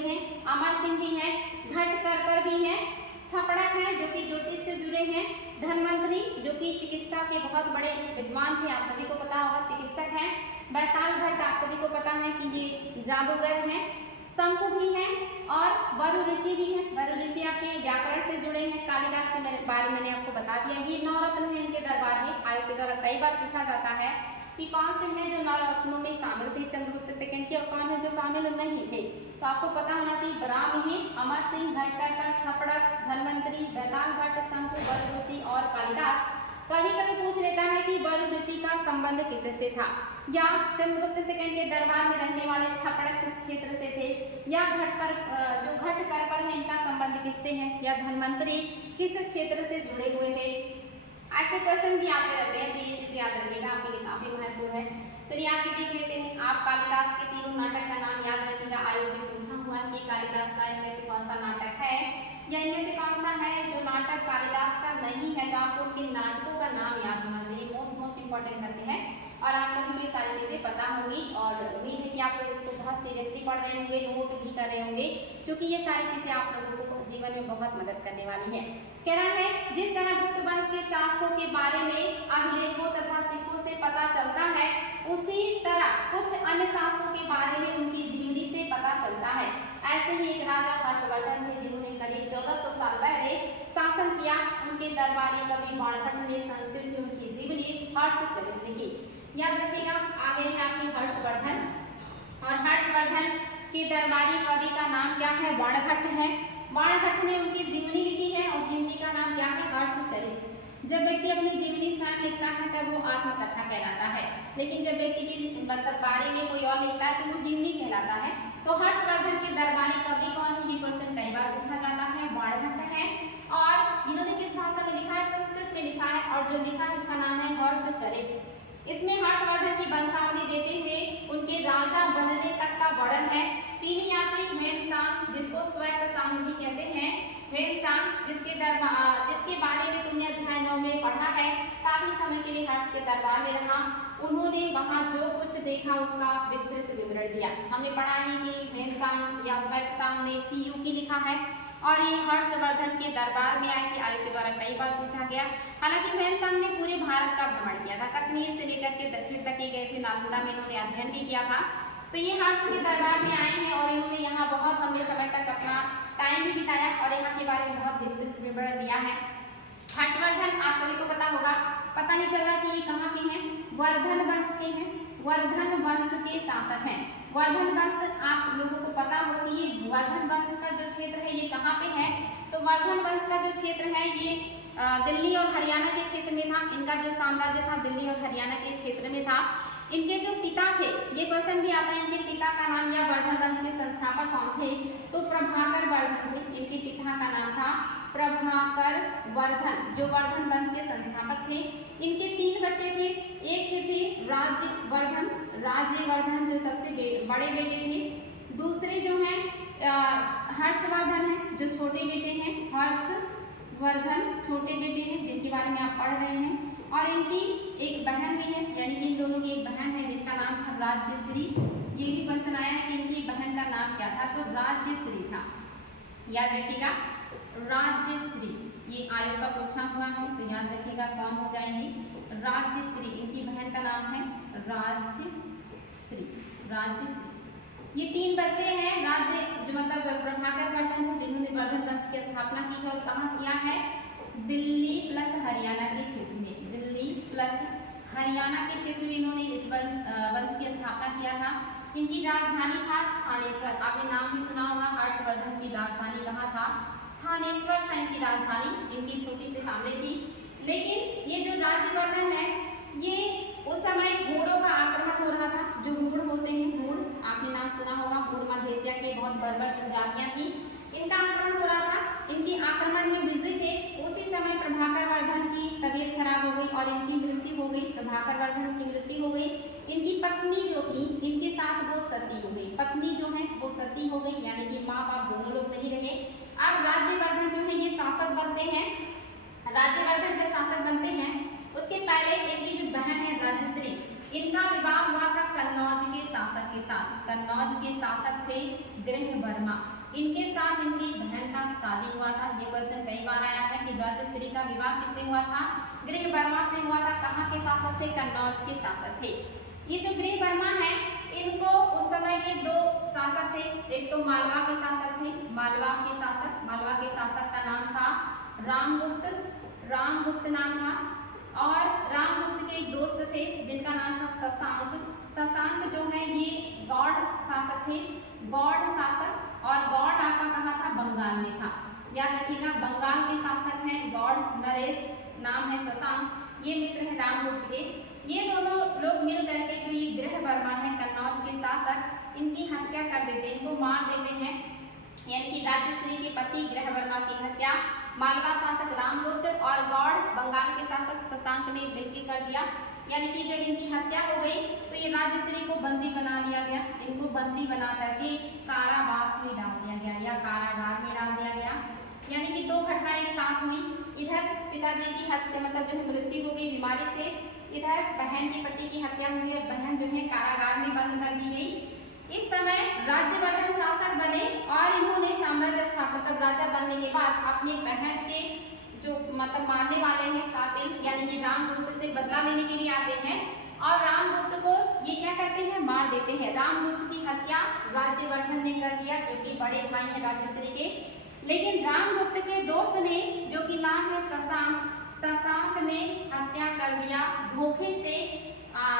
धन्वंतरी जो कि चिकित्सा के बहुत बड़े विद्वान थे, आप सभी को पता होगा, चिकित्सक हैं। बैताल भट्ट आप सभी को पता है कि ये जादूगर हैं। शंकु भी हैं और वरुरुचि भी है। वरुरुचि आपके व्याकरण से जुड़े हैं। कालिदास के बारे में मैंने आपको बता दिया। ये 9 रत्न है इनके दरबार में। आयोग के द्वारा कई बार पूछा जाता है कि कौन से हैं जो 9 रत्नों में शामिल थे चंद्रगुप्त सेकंड के, और कौन है जो शामिल नहीं थे। तो आपको पता होना चाहिए, बराहमिहिर, अमर सिंह, घटकर, छपड़क, धन्वंतरी, बैताल भट्ट, शंकु, वरुरुचि और कालिदास। कभी कभी पूछ लेता है कि वरुरुचि का संबंध किससे था, या चंद्रगुप्त सेकंड के दरबार में रहने वाले छपड़क किस क्षेत्र से थे, या घटकर पर है इनका संबंध किससे है, या धन्वंतरी किस क्षेत्र से जुड़े हुए थे। ऐसे क्वेश्चन भी आते रहते हैं, तो ये चीज याद रखिएगा, आपके लिए काफी महत्वपूर्ण है। चलिए आगे देख लेते हैं। आप कालिदास के तीनों नाटक का नाम याद रखिएगा। आयोग ने पूछा हुआ है कि कालिदास का इनमें से कौन सा नाटक है, या इनमें से कौन सा है जो नाटक कालिदास का नहीं है। तो आपको उनके नाटकों का नाम याद होना चाहिए, मोस्ट इंपॉर्टेंट करते हैं। और आप सभी को ये सारी चीजें पता होंगी, और उम्मीद है कि आप लोग इसको बहुत सीरियसली पढ़ रहे होंगे, नोट भी कर रहे होंगे, क्योंकि ये सारी चीजें आप लोगों को जीवन में बहुत मदद करने वाली है। कह रहा है जिस तरह गुप्त वंश के शासकों के बारे में अभिलेखों तथा सिक्कों से पता चलता है, उसी तरह कुछ अन्य शासकों के बारे में उनकी जीवनी से पता चलता है। ऐसे ही एक राजा हर्षवर्धन थे जिन्होंने करीब 1400 साल पहले शासन किया। उनके दरबारी कवि बाणभट्ट ने संस्कृत में उनकी जीवनी हर्षचरित लिखी। याद रखिएगा। आगे है आपकी हर्षवर्धन, और हर्षवर्धन के दरबारी कवि का नाम क्या है, बाणभट्ट है। बाणभट्ट ने उनकी जीवनी लिखी है, और जीवनी का नाम क्या है, हर्षचरित। जब व्यक्ति अपनी जीवनी स्वयं लिखता है तब वो आत्मकथा कहलाता है, लेकिन जब व्यक्ति की बारे में कोई और लिखता है तो वो जीवनी कहलाता है। तो हर्षवर्धन के दरबारी कवि कौन है, ये क्वेश्चन कई बार पूछा जाता है। बाणभट्ट है, और इन्होंने किस भाषा में लिखा है, संस्कृत में लिखा है, और जो लिखा है उसका नाम है हर्षचरित। इसमें हर्षवर्धन की वंशावली देते हुए उनके राजा बनने तक का वर्णन है। चीनी यात्री ह्वेनसांग, जिसको श्वेत सांग भी कहते हैं, ह्वेनसांग, जिसके बारे में तुमने अध्याय 9 में पढ़ा है, काफी समय के लिए हर्ष के दरबार में रहा। उन्होंने वहां जो कुछ देखा उसका विस्तृत विवरण दिया। हमने पढ़ा है कि ह्वेनसांग या श्वेतसांग ने सीयूकी लिखा है, और ये हर्षवर्धन के दरबार में आए थे। आयोग के द्वारा कई बार पूछा गया। हालांकि ह्वेनसांग ने पूरे भारत का भ्रमण किया था, कश्मीर से लेकर के दक्षिण तक ही गए थे। नालंदा में इन्होंने अध्ययन भी किया था। तो ये हर्ष के दरबार में आए हैं, और इन्होंने यहाँ बहुत लंबे समय तक अपना टाइम भी बिताया, और यहाँ के बारे में बहुत विस्तृत विवरण दिया है। हर्षवर्धन आप सभी को पता होगा, पता ही चला कि ये कहाँ के हैं, वर्धन वंश के हैं। वर्धन वंश के शासक हैं। वर्धन वंश आप लोगों को पता हो कि ये वर्धन वंश का जो क्षेत्र है ये कहाँ पे है। तो वर्धन वंश का जो क्षेत्र है ये दिल्ली और हरियाणा के क्षेत्र में था। इनका जो साम्राज्य था दिल्ली और हरियाणा के क्षेत्र में था। इनके जो पिता थे, ये क्वेश्चन भी आता है, इनके पिता का नाम या वर्धन वंश के संस्थापक कौन थे, तो प्रभाकर वर्धन थे। इनके पिता का नाम था प्रभाकर वर्धन, जो वर्धन वंश के संस्थापक थे। इनके 3 बच्चे थे। एक थे राज्यवर्धन जो सबसे बड़े बेटे थे। दूसरे जो हैं हर्षवर्धन हैं जो छोटे बेटे हैं। हर्षवर्धन छोटे बेटे हैं जिनके बारे में आप पढ़ रहे हैं। और इनकी एक बहन भी है, यानी कि इन दोनों की एक बहन है जिनका नाम था राज्यश्री। ये भी क्वेश्चन आया है कि इनकी बहन का नाम क्या था, तो राज्यश्री था। याद रखिएगा राज्यश्री, ये आयोग का पूछा हुआ है, तो याद रखिएगा कौन हो जाएंगी, राज्यश्री। इनकी बहन का नाम है राज्यश्री। ये 3 बच्चे हैं। राज्य जो मतलब प्रभाकर वर्धन है जिन्होंने वर्धन वंश की स्थापना की है, और कहाँ किया है, दिल्ली प्लस हरियाणा के क्षेत्र में। दिल्ली प्लस हरियाणा के क्षेत्र में इन्होंने इस वंश की स्थापना किया था। इनकी राजधानी था थानेश्वर। आपने नाम भी सुना होगा, हर्षवर्धन की राजधानी कहाँ था, थानेश्वर था इनकी राजधानी। इनकी छोटी सी फैमिली थी। लेकिन ये जो राज्यवर्धन है, ये उस समय घोड़ों का आक्रमण हो रहा था। जो घोड़ होते हैं, घोड़ आपने नाम सुना होगा, घोड़ मध्य एशिया के बहुत बर्बर जनजातियां थी, इनका आक्रमण हो रहा था। इनके आक्रमण में बिजी थे। उसी समय प्रभाकर वर्धन की तबीयत खराब हो गई और इनकी मृत्यु हो गई। प्रभाकर वर्धन की मृत्यु हो गई। इनकी पत्नी जो थी इनके साथ वो सती हो गई। पत्नी जो है वो सती हो गई, यानी कि माँ बाप दोनों लोग नहीं रहे। अब राज्यवर्धन जो है ये शासक बनते हैं। राज्यवर्धन जब शासक बनते हैं उसके पहले इनकी जो बहन है राज्यश्री, इनका विवाह हुआ था कन्नौज के शासक के साथ। कन्नौज के शासक थे गृह वर्मा, इनके साथ इनकी बहन का शादी हुआ था। ये क्वेश्चन कई बार आया है कि राजश्री का विवाह किससे हुआ था? गृह वर्मा से हुआ था। कहाँ के शासक थे? कन्नौज के शासक थे। ये जो गृह वर्मा है, इनको उस समय के दो शासक थे, एक तो मालवा के शासक थे, मालवा के शासक का नाम था रामगुप्त नाम था, और रामगुप्त के एक दोस्त थे जिनका नाम था शशांक जो है ये गौड़ शासक थे, गौड़ शासक। और गौड़ आपका कहाँ था? बंगाल में था। याद रखिएगा, बंगाल के शासक हैं गौड़, नरेश नाम है शशांक, ये मित्र है रामगुप्त के। ये दोनों लोग मिल करके जो ये गृह वर्मा है कन्नौज के शासक, इनकी हत्या कर देते हैं, इनको मार देते हैं। यानी कि राजश्री के पति गृह वर्मा की हत्या मालवा शासक रामगुप्त और गौड़ बंगाल के शासक शशांक ने मिलकर कर दिया। यानी कि जब इनकी हत्या हो गई तो ये राजश्री को बंदी बना लिया गया, इनको बंदी बना करके कारावास में डाल दिया गया या कारागार में डाल दिया गया। यानी कि दो घटनाएं एक साथ हुई, इधर पिताजी की हत्या मतलब जो है मृत्यु हो गई बीमारी से, इधर बहन के पति की हत्या हुई और बहन जो है कारागार में बंद कर दी गई। इस समय राज्यवर्धन शासक बने और इन्होंने साम्राज्य स्थापना मतलब राजा बनने के बाद अपनी बहन के जो मतलब मारने वाले हैं कातिल यानी कि रामगुप्त से बदला लेने के लिए आते हैं और रामगुप्त को ये क्या करते हैं? मार देते हैं। रामगुप्त की हत्या राज्यवर्धन ने कर दिया जो कि बड़े भाई हैं राजश्री के। लेकिन रामगुप्त के दोस्त ने जो कि नाम है शशांक ने हत्या कर दिया धोखे से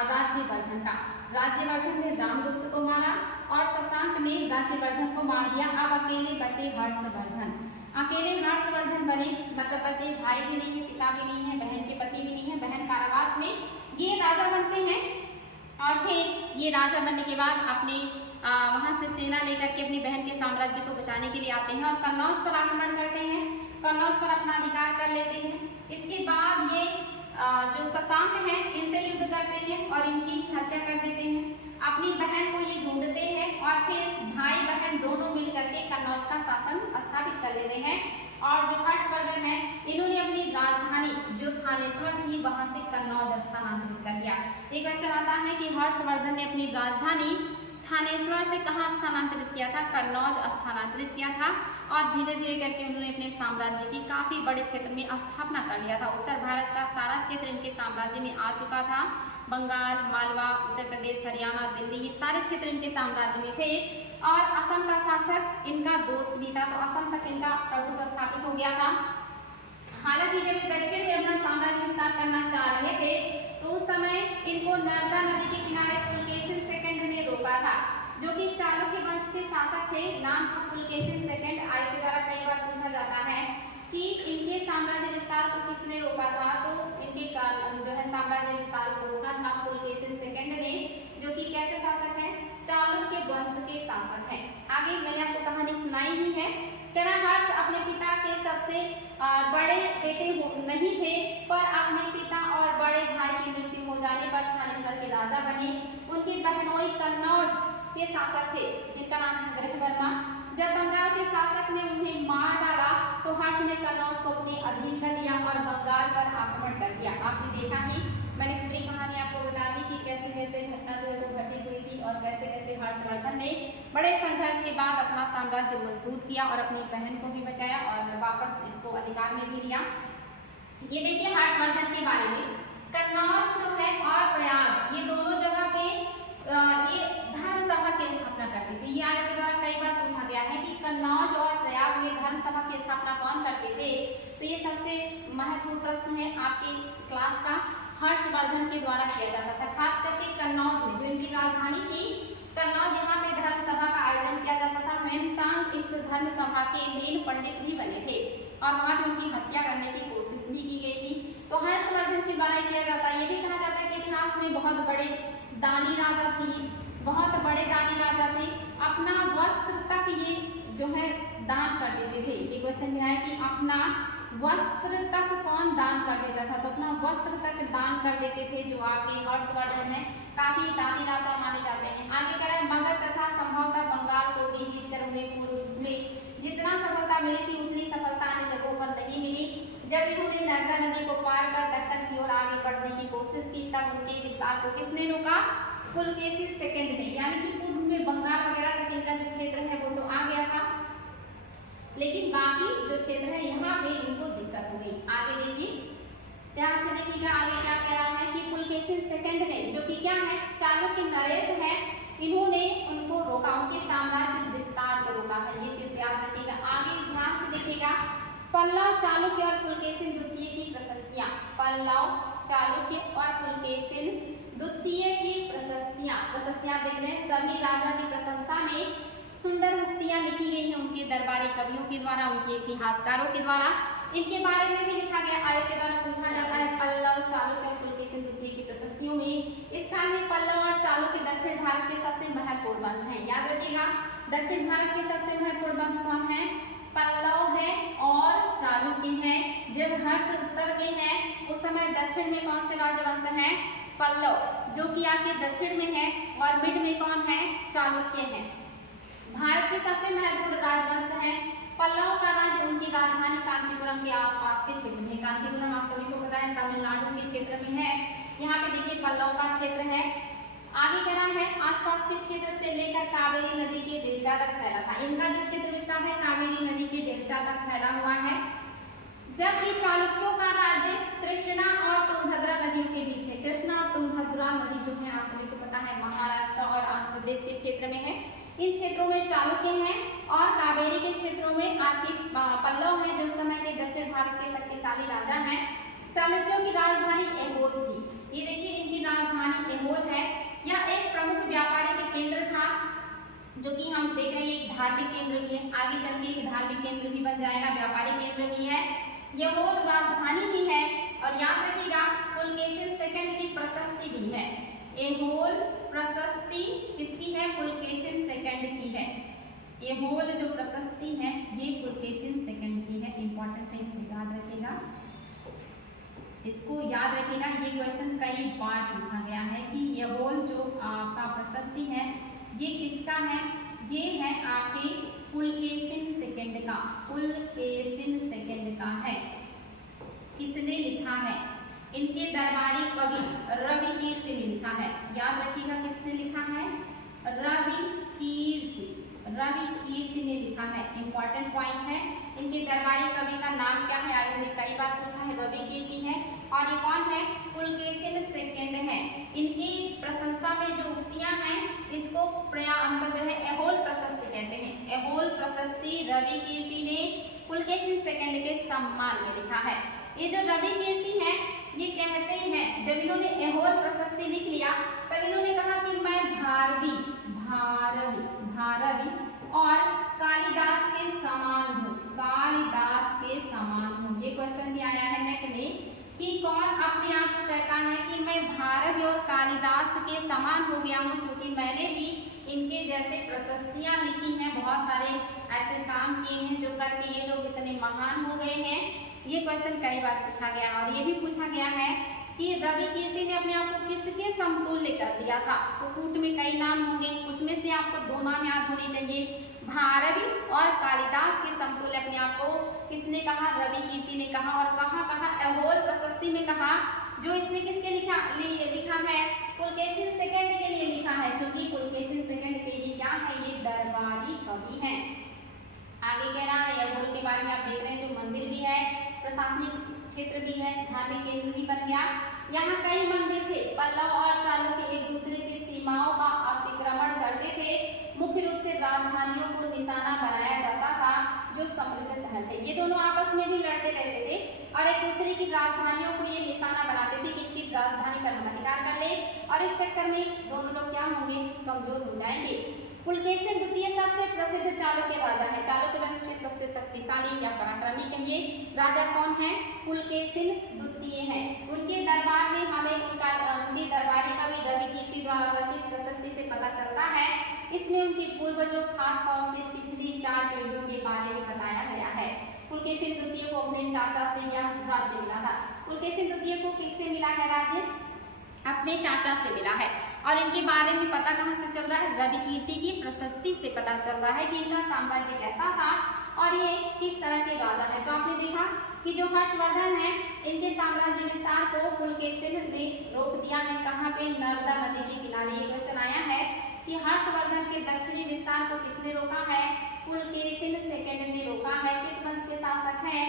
राज्यवर्धन का। राज्यवर्धन ने रामगुप्त को मारा और शशांक ने राज्यवर्धन को मार दिया। अब अकेले बचे हर्षवर्धन, अकेले हर्षवर्धन बने, मतलब बचे, भाई भी नहीं है, पिता भी नहीं है, बहन के पति भी नहीं है, बहन कारावास में, ये राजा बनते हैं। और फिर ये राजा बनने के बाद अपने वहां से सेना लेकर के अपनी बहन के साम्राज्य को बचाने के लिए आते हैं और कन्नौज पर आक्रमण करते हैं, कन्नौज पर अपना अधिकार कर लेते हैं। इसके बाद ये जो शशांक हैं इनसे युद्ध करते हैं और इनकी हत्या कर देते हैं। अपनी बहन को ये ढूंढते हैं और फिर भाई बहन दोनों मिल करके कन्नौज का शासन स्थापित कर लेते हैं। और जो हर्षवर्धन है इन्होंने अपनी राजधानी जो थानेश्वर थी वहां से कन्नौज स्थानांतरित कर दिया। एक ऐसा आता है कि हर्षवर्धन ने अपनी राजधानी थानेश्वर से कहाँ स्थानांतरित किया था? कन्नौज स्थानांतरित किया था और धीरे धीरे करके उन्होंने अपने साम्राज्य की काफ़ी बड़े क्षेत्र में स्थापना कर लिया था। उत्तर भारत का सारा क्षेत्र इनके साम्राज्य में आ चुका था। बंगाल, मालवा, उत्तर प्रदेश, हरियाणा, दिल्ली, ये सारे क्षेत्र इनके साम्राज्य में थे। और असम का शासक इनका दोस्त भी था, तो असम तक इनका प्रभुत्व स्थापित हो गया था। हालांकि जब ये दक्षिण में अपना साम्राज्य विस्तार करना चाह रहे थे तो उस समय इनको नर्मदा नदी के किनारे पुलकेशिन सेकंड ने रोका था, जो कि चालुक्य वंश के शासक थे, नाम था पुलकेशिन सेकंड। आय के द्वारा कई बार पूछा जाता है कि इनके साम्राज्य विस्तार को किसने रोका था, तो इनके जो है साम्राज्य विस्तार को रोका था पुलकेशिन सेकंड ने, जो कि कैसे शासक है? चालुक्य वंश के शासक हैं। आगे मैंने आपको कहानी सुनाई ही है। हर्ष अपने पिता के सबसे बड़े बेटे नहीं थे, पर अपने पिता और बड़े भाई की मृत्यु हो जाने पर थानेश्वर के राजा बने। उनकी बहनोई कन्नौज के शासक थे जिनका नाम था गृह वर्मा। जब बंगाल के शासक ने उन्हें मार डाला तो हर्ष ने कन्नौज को अपने अधीन कर लिया और बंगाल पर आक्रमण कर दिया। आपने देखा ही, मैंने पूरी कहानी आपको बता दी कि कैसे कैसे घटना जो है वो घटित हुई थी और कैसे कैसे हर्षवर्धन ने बड़े संघर्ष के बाद अपना साम्राज्य मजबूत किया और अपनी बहन को भी बचाया और वापस इसको अधिकार में भी लिया। ये देखिए हर्षवर्धन के बारे में, कन्नौज जो है और प्रयाग ये दोनों जगह पे ये धर्म सभा की स्थापना करते थे। ये आपके द्वारा कई बार पूछा गया है कि कन्नौज और प्रयाग में धर्म सभा की स्थापना कौन करते थे, तो ये सबसे महत्वपूर्ण प्रश्न है आपकी क्लास का। हर्षवर्धन के द्वारा किया जाता था, खास करके कन्नौज में जो इनकी राजधानी थी कन्नौज, यहाँ पे धर्म सभा का आयोजन किया जाता था। मेनसांग इस धर्म सभा के मेन पंडित भी बने थे और वहाँ पे उनकी हत्या करने की कोशिश भी की गई थी। तो हर्षवर्धन के द्वारा किया जाता है। ये भी कहा जाता है कि इतिहास में बहुत बड़े दानी राजा थे, बहुत बड़े दानी राजा थे। अपना वस्त्र तक ये जो है दान कर देते थे। ये क्वेश्चन में है कि अपना वस्त्र तक कौन दान कर देता था, तो अपना वस्त्र तक दान कर देते थे जो आपके हर्षवर्धन है, काफी दानी राजा माने जाते हैं। आगे करें, मगध तथा संभवतः बंगाल को भी जीतकर उन्हें पूर्व में जितना सफलता मिली थी उतनी सफलता अन्य जगहों पर नहीं मिली। जब इन्होंने नर्मदा नदी को पार कर दक्कन की ओर आगे बढ़ने की कोशिश की तब उनके विस्तार को किसने रोका? पुलकेशिन सेकंड ने। यानी कि पूर्व में बंगाल वगैरह तक इनका जो क्षेत्र है वो तो आ गया था, लेकिन बाकी जो क्षेत्र है यहाँ पे इनको दिक्कत हो गई। आगे देखिए, ध्यान से देखिएगा आगे क्या कह रहा है कि पुलकेशिन सेकंड ने, जो कि क्या है चालुक्य नरेश है, इन्होंने उनको रोका, उनके साम्राज्य विस्तार को रोका था। ये चीज याद रखिएगा। आगे ध्यान से देखिएगा, पल्लव चालुक्य और पुलकेशिन द्वितीय की प्रशस्तियां, पल्लव चालुक्य और पुलकेशिन द्वितीय की प्रशस्तियां देख रहे हैं। सभी राजा की प्रशंसा में सुंदर उक्तियां लिखी गई हैं उनके दरबारी कवियों के द्वारा, उनके इतिहासकारों के द्वारा। इनके बारे में भी लिखा गया। आयोग के द्वारा पूछा जाता है पल्लव चालुक्य और पुलकेशिन द्वितीय की प्रशस्तियों में इस काल में पल्लव और चालुक्य दक्षिण भारत के सबसे महत्वपूर्ण वंश हैं। याद रखिएगा, दक्षिण भारत के सबसे महत्वपूर्ण वंश कौन है? पल्लव है और चालुक्य है। जब हर्ष उत्तर में है उस समय दक्षिण में कौन से राजवंश है? पल्लव, जो कि आपके दक्षिण में है, और मिड में कौन है? चालुक्य है। भारत के सबसे महत्वपूर्ण राजवंश है पल्लव का राज्य, उनकी राजधानी कांचीपुरम के आसपास के क्षेत्र में। कांचीपुरम आप सभी को पता है तमिलनाडु के क्षेत्र में है। यहाँ पे देखिए पल्लव का क्षेत्र है। आगे क्या नाम है? आसपास के क्षेत्र से लेकर कावेरी नदी के डेल्टा तक फैला था। इनका जो क्षेत्र विस्तार है कावेरी नदी के डेल्टा तक फैला हुआ है। जबकि चालुक्यों का राज्य कृष्णा और तुंगभद्रा नदियों के बीच है। कृष्णा और तुंगभद्रा नदी जो है आप सभी को पता है महाराष्ट्र और आंध्र प्रदेश के क्षेत्र में है। इन क्षेत्रों में चालुक्य हैं और कावेरी के क्षेत्रों में आपकी पल्लव है, जो उस समय के दक्षिण भारत के शक्तिशाली राजा हैं। चालुक्यों की राजधानी ऐहोल थी। ये देखिए इनकी राजधानी ऐहोल है। यह एक प्रमुख व्यापारिक केंद्र था, जो कि हम देख रहे हैं एक धार्मिक केंद्र भी है। आगे चल के एक धार्मिक केंद्र भी बन जाएगा, व्यापारिक केंद्र भी है, ऐहोल राजधानी भी है। और याद रखिएगा पुलकेशिन सेकंड की प्रशस्ति भी है। ऐहोल प्रशस्ति किसकी है? पुलकेशिन सेकंड की है। ऐहोल जो प्रशस्ति है ये पुलकेशिन सेकंड की है। इंपॉर्टेंट है, इसको याद रखिएगा, इसको याद रखिएगा। ये क्वेश्चन कई बार पूछा गया है कि ऐहोल जो आपका प्रशस्ति है ये किसका है? ये है आपके पुलकेशिन सेकंड का, पुलकेशिन सेकंड का है। किसने लिखा है? इनके दरबारी कवि रविकीर्ति ने लिखा है। याद रखिएगा किसने लिखा है? रविकीर्ति, रविकीर्ति ने लिखा है। इंपॉर्टेंट पॉइंट है। इनके दरबारी कवि का नाम क्या है? आयोग ने कई बार पूछा है, रविकीर्ति है। और ये कौन है? पुलकेशिन सेकंड है। इनकी प्रशंसा में जो उक्तियां हैं इसको मतलब जो है ऐहोल प्रशस्ति कहते हैं। ऐहोल प्रशस्ति रविकीर्ति ने पुलकेशिन सेकंड के सम्मान में लिखा है। ये जो रविकीर्ति है ये कहते हैं, जब इन्होंने ऐहोल प्रशस्ति लिख लिया तब इन्होंने कहा कि मैं भारवी और कालिदास के समान हूँ, कालिदास के समान हूँ। ये क्वेश्चन भी आया है नेट में कि कौन अपने आप को कहता है कि मैं भारवी और कालिदास के समान हो गया हूँ, क्योंकि मैंने भी इनके जैसे प्रशस्तियाँ लिखी हैं, बहुत सारे ऐसे काम किए हैं जो करके ये लोग इतने महान हो गए हैं। ये क्वेश्चन कई बार पूछा गया। और ये भी पूछा गया है कि रविकीर्ति ने अपने आप को किसके समतुल्य कर दिया था? तो कूट में कई नाम होंगे, उसमें से आपको दो नाम याद होने चाहिए, भारवी और कालिदास के समतुल्य अपने आप को किसने कहा? रविकीर्ति ने कहा। और कहाँ कहा? ऐहोल प्रशस्ति में कहा, जो इसने किसके लिखा है? पुलकेशिन सेकंड के लिए लिखा है, क्योंकि पुलकेशिन सेकंड के लिए क्या है? ये दरबारी कवि हैं। आगे कह रहा है ऐहोल के बारे में आप देख रहे हैं, जो मंदिर भी है, प्रशासनिक क्षेत्र भी है, धार्मिक केंद्र भी बन गया। यहाँ कई मंदिर थे। पल्लव और चालुक्य एक दूसरे की सीमाओं का अतिक्रमण करते थे। मुख्य रूप से राजधानियों को निशाना बनाया जाता था, जो समृद्ध शहर थे। ये दोनों आपस में भी लड़ते रहते थे और एक दूसरे की राजधानियों को ये निशाना बनाते थे कि इनकी राजधानी पर हम अधिकार कर ले, और इस चक्कर में दोनों लोग क्या होंगे? कमजोर हो जाएंगे। पुलकेशिन द्वितीय सबसे प्रसिद्ध चालुक्य राजा है। चालुक्य वंश के सबसे शक्तिशाली या पराक्रमी कहिए राजा कौन है? पुलकेशिन द्वितीय है। उनके दरबार में हमें उनके दरबारी कवि रविकीर्ति द्वारा रचित प्रशस्ति से पता चलता है। इसमें उनके पूर्वजों, खास तौर से पिछली 4 पीढ़ियों के बारे में बताया गया है। पुलकेशिन द्वितीय को अपने चाचा से यह राज्य मिला था। पुलकेशिन द्वितीय को किससे मिला है राज्य? अपने चाचा से मिला है। और इनके बारे में पता कहाँ से चल रहा है? रविकीर्ति की प्रशस्ति से पता चल रहा है कि इनका साम्राज्य कैसा था और ये किस तरह के राजा है। तो आपने देखा कि जो हर्षवर्धन है इनके साम्राज्य विस्तार को पुलकेशिन ने रोक दिया है। कहाँ पे? नर्मदा नदी के किनारे। ये क्वेश्चन आया है कि हर्षवर्धन के दक्षिणी विस्तार को किसने रोका है? पुलकेशिन सेकंड ने रोका है। किस वंश के शासक हैं?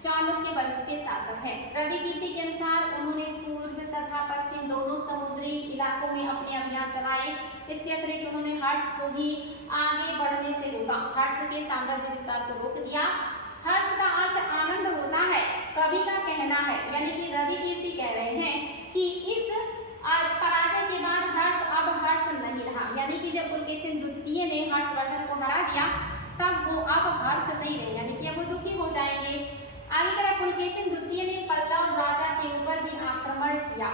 चालुक्य वंश के शासक हैं। रवि कीर्ति के अनुसार उन्होंने पूर्व तथा पश्चिम दोनों समुद्री इलाकों में अपने अभियान चलाए। इसके अतिरिक्त उन्होंने हर्ष को भी आगे बढ़ने से रोका, हर्ष के साम्राज्य विस्तार को रोक दिया। हर्ष का अर्थ आनंद होता है, कवि का कहना है, यानी कि रवि कीर्ति कह रहे हैं कि इस पराजय के बाद हर्ष अब हर्ष नहीं रहा, यानी कि जब पुलकेशिन द्वितीय ने हर्षवर्धन को हरा दिया तब वो अब हर्ष नहीं रहे, यानी कि अब वो दुखी हो जाएंगे। आगे तरफ पुलकेशिन द्वितीय ने पल्लव राजा के ऊपर भी आक्रमण किया।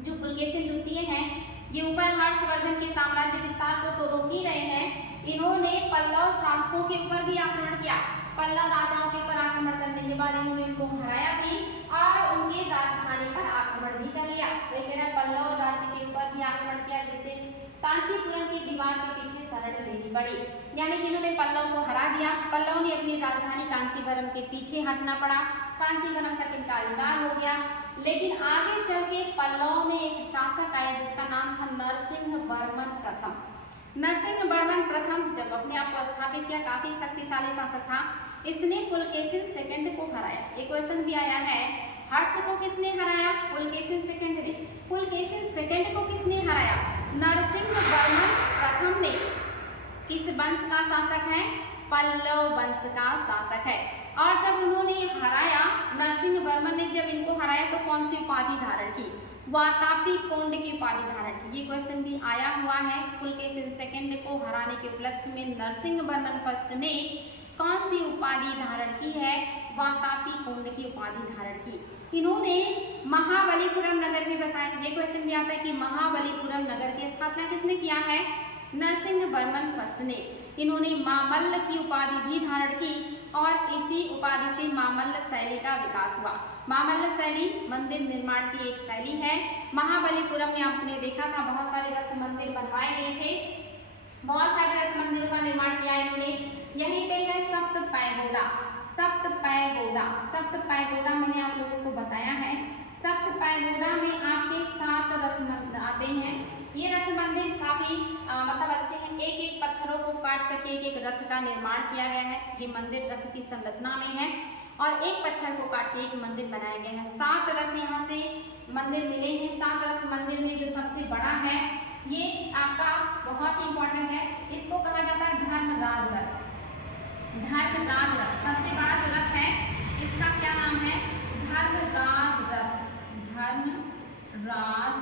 जो पुलकेशिन द्वितीय हैं ये ऊपर हर्षवर्धन के साम्राज्य विस्तार को तो रोक ही रहे हैं, इन्होंने पल्लव शासकों के ऊपर भी आक्रमण किया। पल्लव राजाओं के ऊपर आक्रमण करने के बाद इन्होंने उनको हराया भी और उनके राजधानी पर आक्रमण भी कर लिया। तो कह रहा है पल्लव राज्य के ऊपर भी आक्रमण किया, जिससे कांचीपुरम की दीवार के पीछे शरण लेनी पड़ी, यानी कि इन्होंने पल्लव को हरा दिया। पल्लव ने अपनी राजधानी कांचीपुरम के पीछे हटना पड़ा, कांचीपुरम तक इनका अधिकार हो गया। लेकिन आगे चल के पल्लव में एक शासक आया जिसका नाम था नरसिंहवर्मन प्रथम। नरसिंहवर्मन प्रथम जब अपने आप को स्थापित किया, काफी शक्तिशाली शासक था। इसने पुलकेशिन सेकंड को हराया। एक क्वेश्चन भी आया है, हर्ष को किसने हराया? पुलकेशिन सेकंड ने। पुलकेशिन सेकंड को किसने हराया? नरसिंहवर्मन प्रथम ने। किस वंश का शासक है? पल्लव वंश का शासक है। और जब उन्होंने हराया, नरसिंहवर्मन ने जब इनको हराया तो कौन सी उपाधि धारण की? वातापी कोंड की उपाधि धारण की। ये क्वेश्चन भी आया हुआ है। पुलकेशिन सेकंड को हराने के उपलक्ष्य में नरसिंहवर्मन फर्स्ट ने कौन सी उपाधि धारण की है? वातापी कोंड की उपाधि धारण की। इन्होंने महाबलीपुरम नगर में बसाया। ये क्वेश्चन भी आता है कि महाबलीपुरम नगर की स्थापना किसने किया है? नरसिंहवर्मन फर्स्ट ने। इन्होंने मामल्ल की उपाधि भी धारण की और इसी उपाधि से मामल्ल शैली का विकास हुआ। मामल्ल शैली मंदिर निर्माण की एक शैली है। महाबलीपुरम में आपने देखा था बहुत सारे रथ मंदिर बनवाए गए थे, बहुत सारे रथ मंदिरों का निर्माण किया इन्होंने। यहीं पे है सप्त पैगोडा। सप्त पैगोडा, सप्त पैगोडा मैंने आप लोगों को बताया है। सप्त पैगोडा में आपके 7 रथ मंदिर आते हैं। ये रथ मंदिर काफी मतलब अच्छे हैं। एक एक पत्थरों को काट करके एक एक रथ का निर्माण किया गया है। ये मंदिर रथ की संरचना में है और एक पत्थर को काट के एक मंदिर बनाया गया है। 7 रथ यहाँ से मंदिर मिले हैं। 7 रथ मंदिर में जो सबसे बड़ा है ये आपका बहुत इंपॉर्टेंट है, इसको कहा जाता है धर्मराज रथ। धर्मराज रथ सबसे बड़ा जो रथ है इसका क्या नाम है? धर्मराज रथ। धर्मराज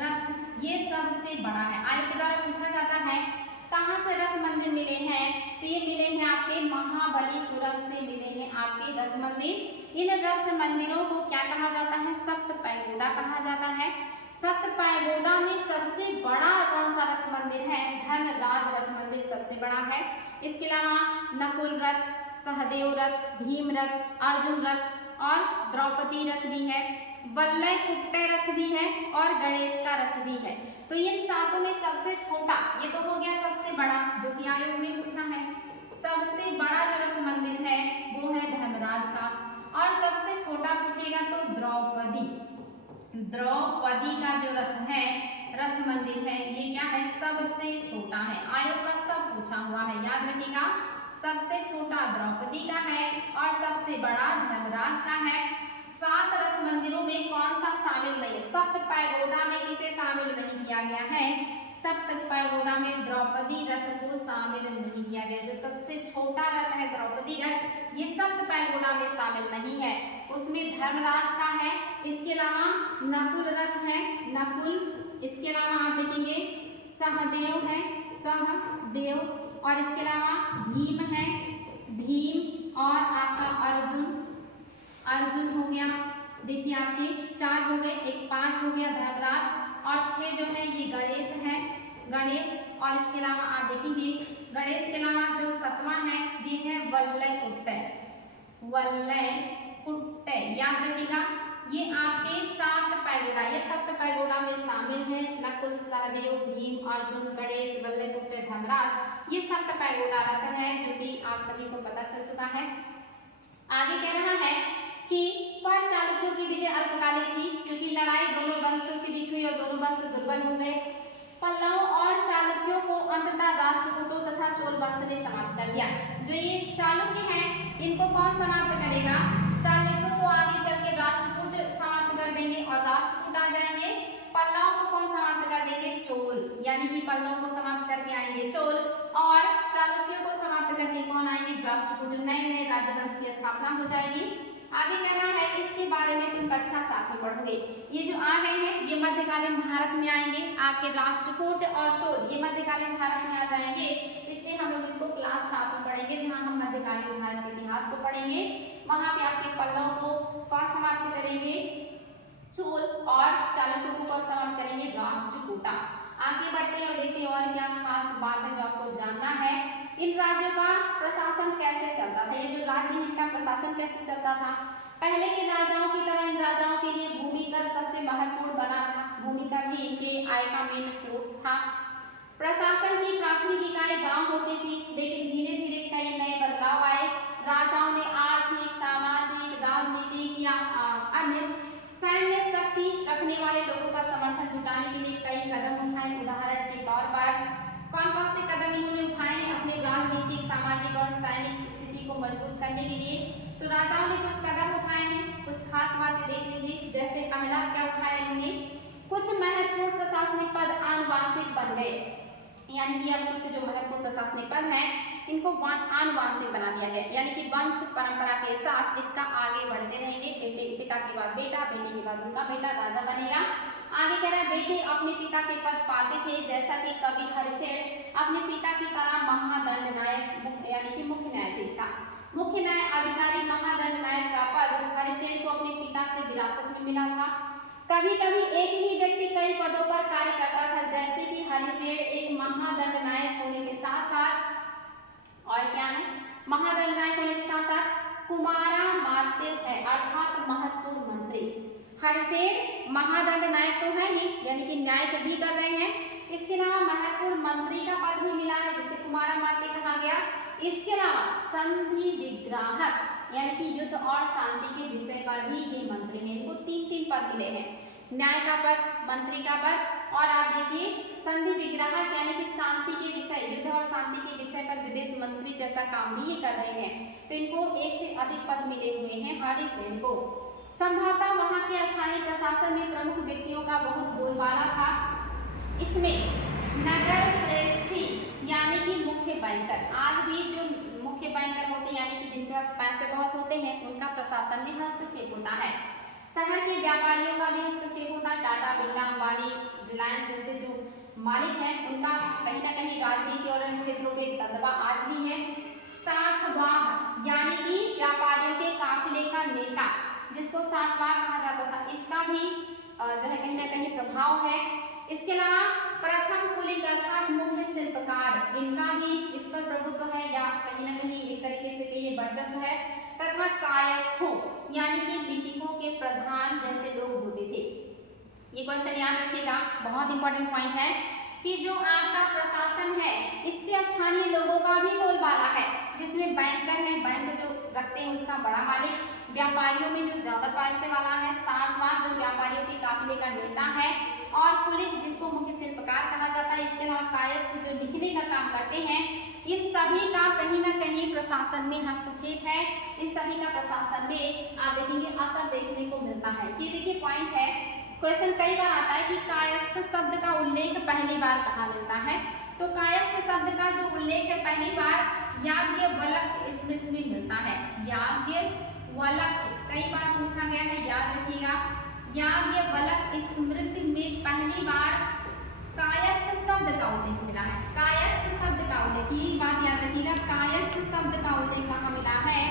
रथ ये सबसे बड़ा है। आयोग के द्वारा पूछा जाता है कहाँ से रथ मंदिर मिले हैं, तो ये मिले हैं आपके महाबलीपुरम से मिले हैं आपके रथ मंदिर। इन रथ मंदिरों को क्या कहा जाता है? सप्त पैगोडा कहा जाता है। सप्त पैगोडा में सबसे बड़ा कौन सा रथ मंदिर है? धर्मराज रथ मंदिर सबसे बड़ा है। इसके अलावा नकुल रथ, सहदेव रथ, भीम रथ, अर्जुन रथ और द्रौपदी रथ भी है। वल्लय कुट्टे रथ भी है और गणेश का रथ भी है। तो इन 7 में सबसे छोटा, ये तो हो गया सबसे बड़ा जो कि आयोग ने पूछा है। सबसे बड़ा जो रथ मंदिर है वो है धर्मराज का, और सबसे छोटा पूछेगा तो द्रौपदी। द्रौपदी का जो रथ है, रथ मंदिर है, ये क्या है? सबसे छोटा है। आयोग का सब पूछा हुआ है, याद रखिएगा। सबसे छोटा द्रौपदी का है और सबसे बड़ा धर्मराज का है। 7 रथ मंदिरों में कौन सा शामिल नहीं है? सप्त पैगोडा में किसे शामिल नहीं किया गया है? सप्त पैगोडा में द्रौपदी रथ को शामिल नहीं किया गया। जो सबसे छोटा रथ है द्रौपदी रथ, ये सप्त पैगोडा में शामिल नहीं है, उसमें धर्मराज का है। इसके अलावा नकुल रथ है, नकुल। इसके अलावा आप देखेंगे सहदेव है, सहदेव। और इसके अलावा भीम है, भीम। और आपका अर्जुन, अर्जुन हो गया। देखिए आपके 4 हो गए, एक 5 हो गया धर्मराज, और 6 जो है ये गणेश है, गणेश। और इसके अलावा आप देखेंगे गणेश के अलावा जो 7वां है ये है वल्लय कुट्टे। वल्लय कुट्टे याद रखिएगा। ये आपके 7 पैगोडा, ये सप्त पैगोडा में शामिल है। नकुल, सहदेव, भीम, अर्जुन, गणेश, वल्लय कुट्टे, धर्मराज, ये सप्त पैगोडा रथ है जो कि आप सभी को पता चल चुका है। आगे कह रहा है कि पर चालुक्यों की विजय अल्पकालिक थी क्योंकि लड़ाई दोनों वंशों के बीच हुई और दोनों वंश दुर्बल हो गए। पल्लव और चालुक्यों को अंततः राष्ट्रकूटों तथा चोल वंश ने समाप्त कर दिया। जो ये चालुक्य हैं इनको कौन समाप्त करेगा? चालुक्यों को आगे चल के राष्ट्रकूट समाप्त कर देंगे और राष्ट्रकूट आ जाएंगे। पल्लवों को कौन समाप्त कर देंगे? चोल, यानी कि पल्लवों को समाप्त करके आएंगे चोल और चालुक्यों को समाप्त करके कौन आएंगे? राष्ट्रकूट। नए नए राजवंश की स्थापना हो जाएगी। आगे कहना है इसके बारे में तुम कक्षा 7 में पढ़ोगे। ये जो आ गए हैं ये मध्यकालीन भारत में आएंगे, आपके राष्ट्रकूट और चोल ये मध्यकालीन भारत में आ जाएंगे, इसलिए हम लोग इसको क्लास 7 में पढ़ेंगे, जहां हम मध्यकालीन भारत के इतिहास को पढ़ेंगे। वहां पे आपके पल्लव को कौन समाप्त करेंगे? चोल, और चालुक्यों को कौन समाप्त करेंगे? राष्ट्रकूटा। आगे बढ़ते हैं और देखते हैं और क्या खास बात है जो आपको जानना है। इन राज्यों का प्रशासन कैसे चलता था? ये जो राज्य है इनका प्रशासन कैसे चलता था? पहले के राजाओं की तरह इन राजाओं के लिए भूमि कर सबसे महत्वपूर्ण बना रहा। भूमि कर ही इनके आय का मेन स्रोत था। प्रशासन की प्राथमिक इकाई गांव होती थी, लेकिन धीरे धीरे कई नए बदलाव आए। राजाओं ने आर्थिक, सामाजिक, राजनीतिक या अन्य सैन्य शक्ति रखने वाले लोगों का समर्थन जुटाने के लिए कई कदम उठाए। उदाहरण के तौर पर कौन कौन से कदम इन्होंने उठाए हैं अपने राजनीतिक, सामाजिक और सैनिक स्थिति को मजबूत करने के लिए? तो राजाओं ने कुछ कदम उठाए हैं, कुछ खास बातें देख लीजिए। जैसे पहला क्या उठाया इन्होंने? कुछ महत्वपूर्ण प्रशासनिक पद आनुवंशिक बन गए, यानी कि अब कुछ जो महत्वपूर्ण प्रशासनिक पद हैं इनको आनुवंशिक बना दिया गया, यानी कि वंश परंपरा के साथ इसका आगे बढ़ते रहेंगे। बेटे, पिता के बाद बेटा, बेटे के बाद उनका बेटा राजा बनेगा। आगे कह रहा है बेटे अपने पिता के पद पाते थे, जैसा कि कवि हरिसेन अपने पिता की तरह महादंड नायक यानी कि मुख्य न्यायाधीश था। मुख्य न्याय अधिकारी महादंड नायक का पद हरिसेन को अपने पिता से विरासत में मिला था। कभी कभी एक ही व्यक्ति कई पदों पर कार्य करता था, जैसे कि हरिसेन एक महादंड नायक होने के साथ साथ और क्या है? महादंड नायक होने के साथ साथ कुमारा मात्य है, अर्थात महत्वपूर्ण मंत्री। हरिसेन महादंड नायक तो है ही, यानी कि न्याय भी कर रहे हैं, इसके अलावा महत्वपूर्ण मंत्री का पद भी मिला है, जिसे कुमारा मात्य कहा गया। इसके अलावा संधि विग्राहक, यानी कि युद्ध और शांति के विषय पर भी ये मंत्री हैं। इनको 3-3 पद मिले हैं, न्याय का पद, मंत्री का पद और आप देखिए संधि विग्राहक, यानी कि शांति के विषय, युद्ध और शांति के विषय पर विदेश मंत्री जैसा काम भी ये कर रहे हैं। तो इनको 1 से अधिक पद मिले हुए हैं हरिसेन को। संभवतः वहां के स्थानीय प्रशासन में प्रमुख व्यक्तियों का बहुत बोलबाला था। इसमें नगर श्रेष्ठी यानी कि मुख्य बैंकर, आज भी जो मुख्य बैंकर होते हैं यानी कि जिनके पास पैसे बहुत होते हैं उनका प्रशासन में हस्तक्षेप होता है। शहर के व्यापारियों का भी हस्तक्षेप होता है। टाटा, बिरला, अंबानी, रिलायंस जैसे जो मालिक हैं उनका कहीं ना कहीं राजनीति और अन्य क्षेत्रों पे दबदबा आज भी है। साठवाह यानी कि व्यापारियों के काफिले का नेता, जिसको साठवाह कहा जाता था, इसका भी जो है कहीं ना कहीं प्रभाव है। इसके अलावा प्रथम कुलिक अर्थात मुख्य शिल्पकार, इनका भी इस पर प्रभुत्व है या कहीं ना कहीं एक तरीके से कहिए वर्चस्व है। तथा कायस्थों यानी कि लिपिकों के प्रधान जैसे लोग होते थे। ये क्वेश्चन याद रखिएगा, बहुत इंपॉर्टेंट पॉइंट है कि जो आपका प्रशासन है इस पे स्थानीय लोगों का भी बोलबाला है, जिसमें बैंकर है, बैंक जो रखते हैं उसका बड़ा मालिक, व्यापारियों में जो ज्यादा पैसे वाला है, साठवां जो व्यापारियों के काफिले का नेता है, और कुलिक जिसको मुख्य शिल्पकार कहा जाता है। इसके अलावा कायस्थ जो लिखने का काम करते हैं, इन सभी का कहीं ना कहीं प्रशासन में हस्तक्षेप है। इन सभी का प्रशासन में आप देखेंगे असर देखने को मिलता है। कि देखिए पॉइंट है, क्वेश्चन कई बार आता है कि कायस्थ शब्द का उल्लेख पहली बार कहाँ मिलता है? तो कायस्थ शब्द का जो उल्लेख है पहली बार याज्ञवल्क्य स्मृति में मिलता है। याज्ञवल्क्य कई बार पूछा गया है, याद रखिएगा। याज्ञवल्क्य स्मृति में पहली बार कायस्थ शब्द का उल्लेख मिला है। कायस्थ शब्द का उल्लेख, ये बात याद रखिएगा, कायस्थ शब्द का उल्लेख कहाँ मिला है?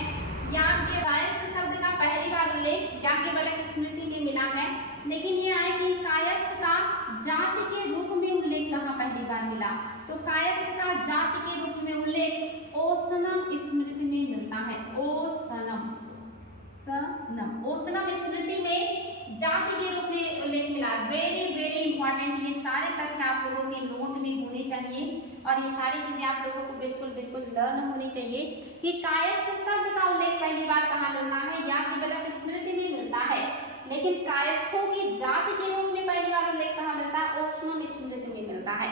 कायस्थ शब्द का पहली बार उल्लेख याज्ञवल्क्य स्मृति में मिला है। लेकिन ये आए कि कायस्थ का जाति के रूप में उल्लेख कहाँ पहली बार मिला? तो कायस्थ का जाति के रूप में उल्लेख ओसनम स्मृति में मिलता है। ओसनम स्मृति में जाति के रूप में उल्लेख मिला। वेरी वेरी इंपॉर्टेंट, ये सारे तथ्य आप लोगों के नोट में होने चाहिए और ये सारी चीजें आप लोगों को बिल्कुल बिल्कुल लर्न होनी चाहिए कि कायस्थ शब्द का उल्लेख पहली बार कहाँ मिलता है? याज्ञवल्क्य स्मृति में मिलता है। लेकिन कायस्थों की जाति के रूप में पहली बार उल्लेख कहाँ मिलता है? ओसनम स्मृति में मिलता है।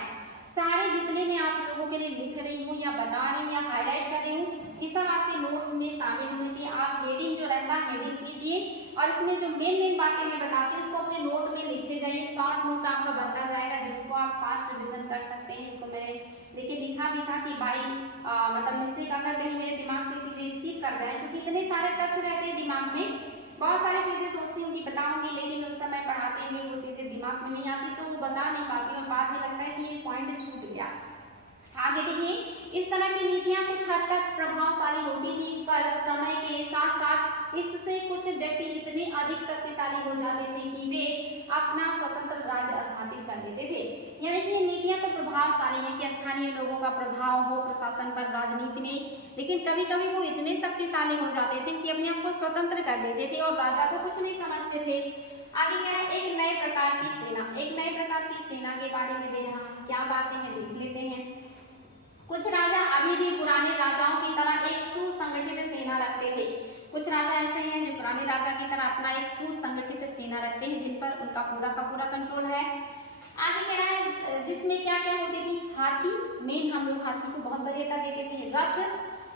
सारे जितने मैं आप लोगों के लिए लिख रही हूँ या बता रही हूँ या हाईलाइट कर रही हूँ, ये सब आपके नोट्स में शामिल होनी चाहिए। आप हेडिंग जो रहता है हेडिंग कीजिए और इसमें जो मेन बातें मैं बताती हूँ उसको अपने नोट में लिखते जाइए। शॉर्ट नोट आपका बनता जाएगा जिसको आप फास्ट रिवीजन कर सकते हैं। इसको मैंने देखिए लिखा भी था कि बाई मतलब मिस्टेक अगर कहीं मेरे दिमाग से चीज़ें स्किप कर जाए, क्योंकि इतने सारे तथ्य रहते हैं दिमाग में, बहुत सारी चीज़ें सोचती हूँ कि बताऊंगी, लेकिन उस समय पढ़ाते हुए वो चीज़ें दिमाग में नहीं आती तो वो बता नहीं पाती और बाद में लगता है कि ये पॉइंट छूट गया। आगे देखिए, इस तरह की नीतियां कुछ हद तक प्रभावशाली होती थी, पर समय के साथ साथ इससे कुछ व्यक्ति इतने अधिक शक्तिशाली हो जाते थे कि वे अपना स्वतंत्र राज्य स्थापित कर लेते थे। यानी कि ये नीतियां तो प्रभावशाली हैं कि स्थानीय लोगों का प्रभाव हो प्रशासन पर, राजनीति में, लेकिन कभी कभी वो इतने शक्तिशाली हो जाते थे कि अपने आप को स्वतंत्र कर लेते थे और राजा को कुछ नहीं समझते थे। आगे कह रहा है एक नए प्रकार की सेना, एक नए प्रकार की सेना के बारे में दे रहा है। क्या बातें हैं देख लेते हैं। कुछ राजा अभी भी पुराने राजाओं की तरह एक सुसंगठित सेना रखते थे। कुछ राजा ऐसे हैं जो पुराने राजा की तरह अपना एक सुसंगठित सेना रखते हैं जिन पर उनका पूरा का पूरा कंट्रोल है। आगे कह रहा है जिसमें क्या क्या होती थी, हाथी, मेन हम लोग हाथी को बहुत वरीयता देते थे, रथ,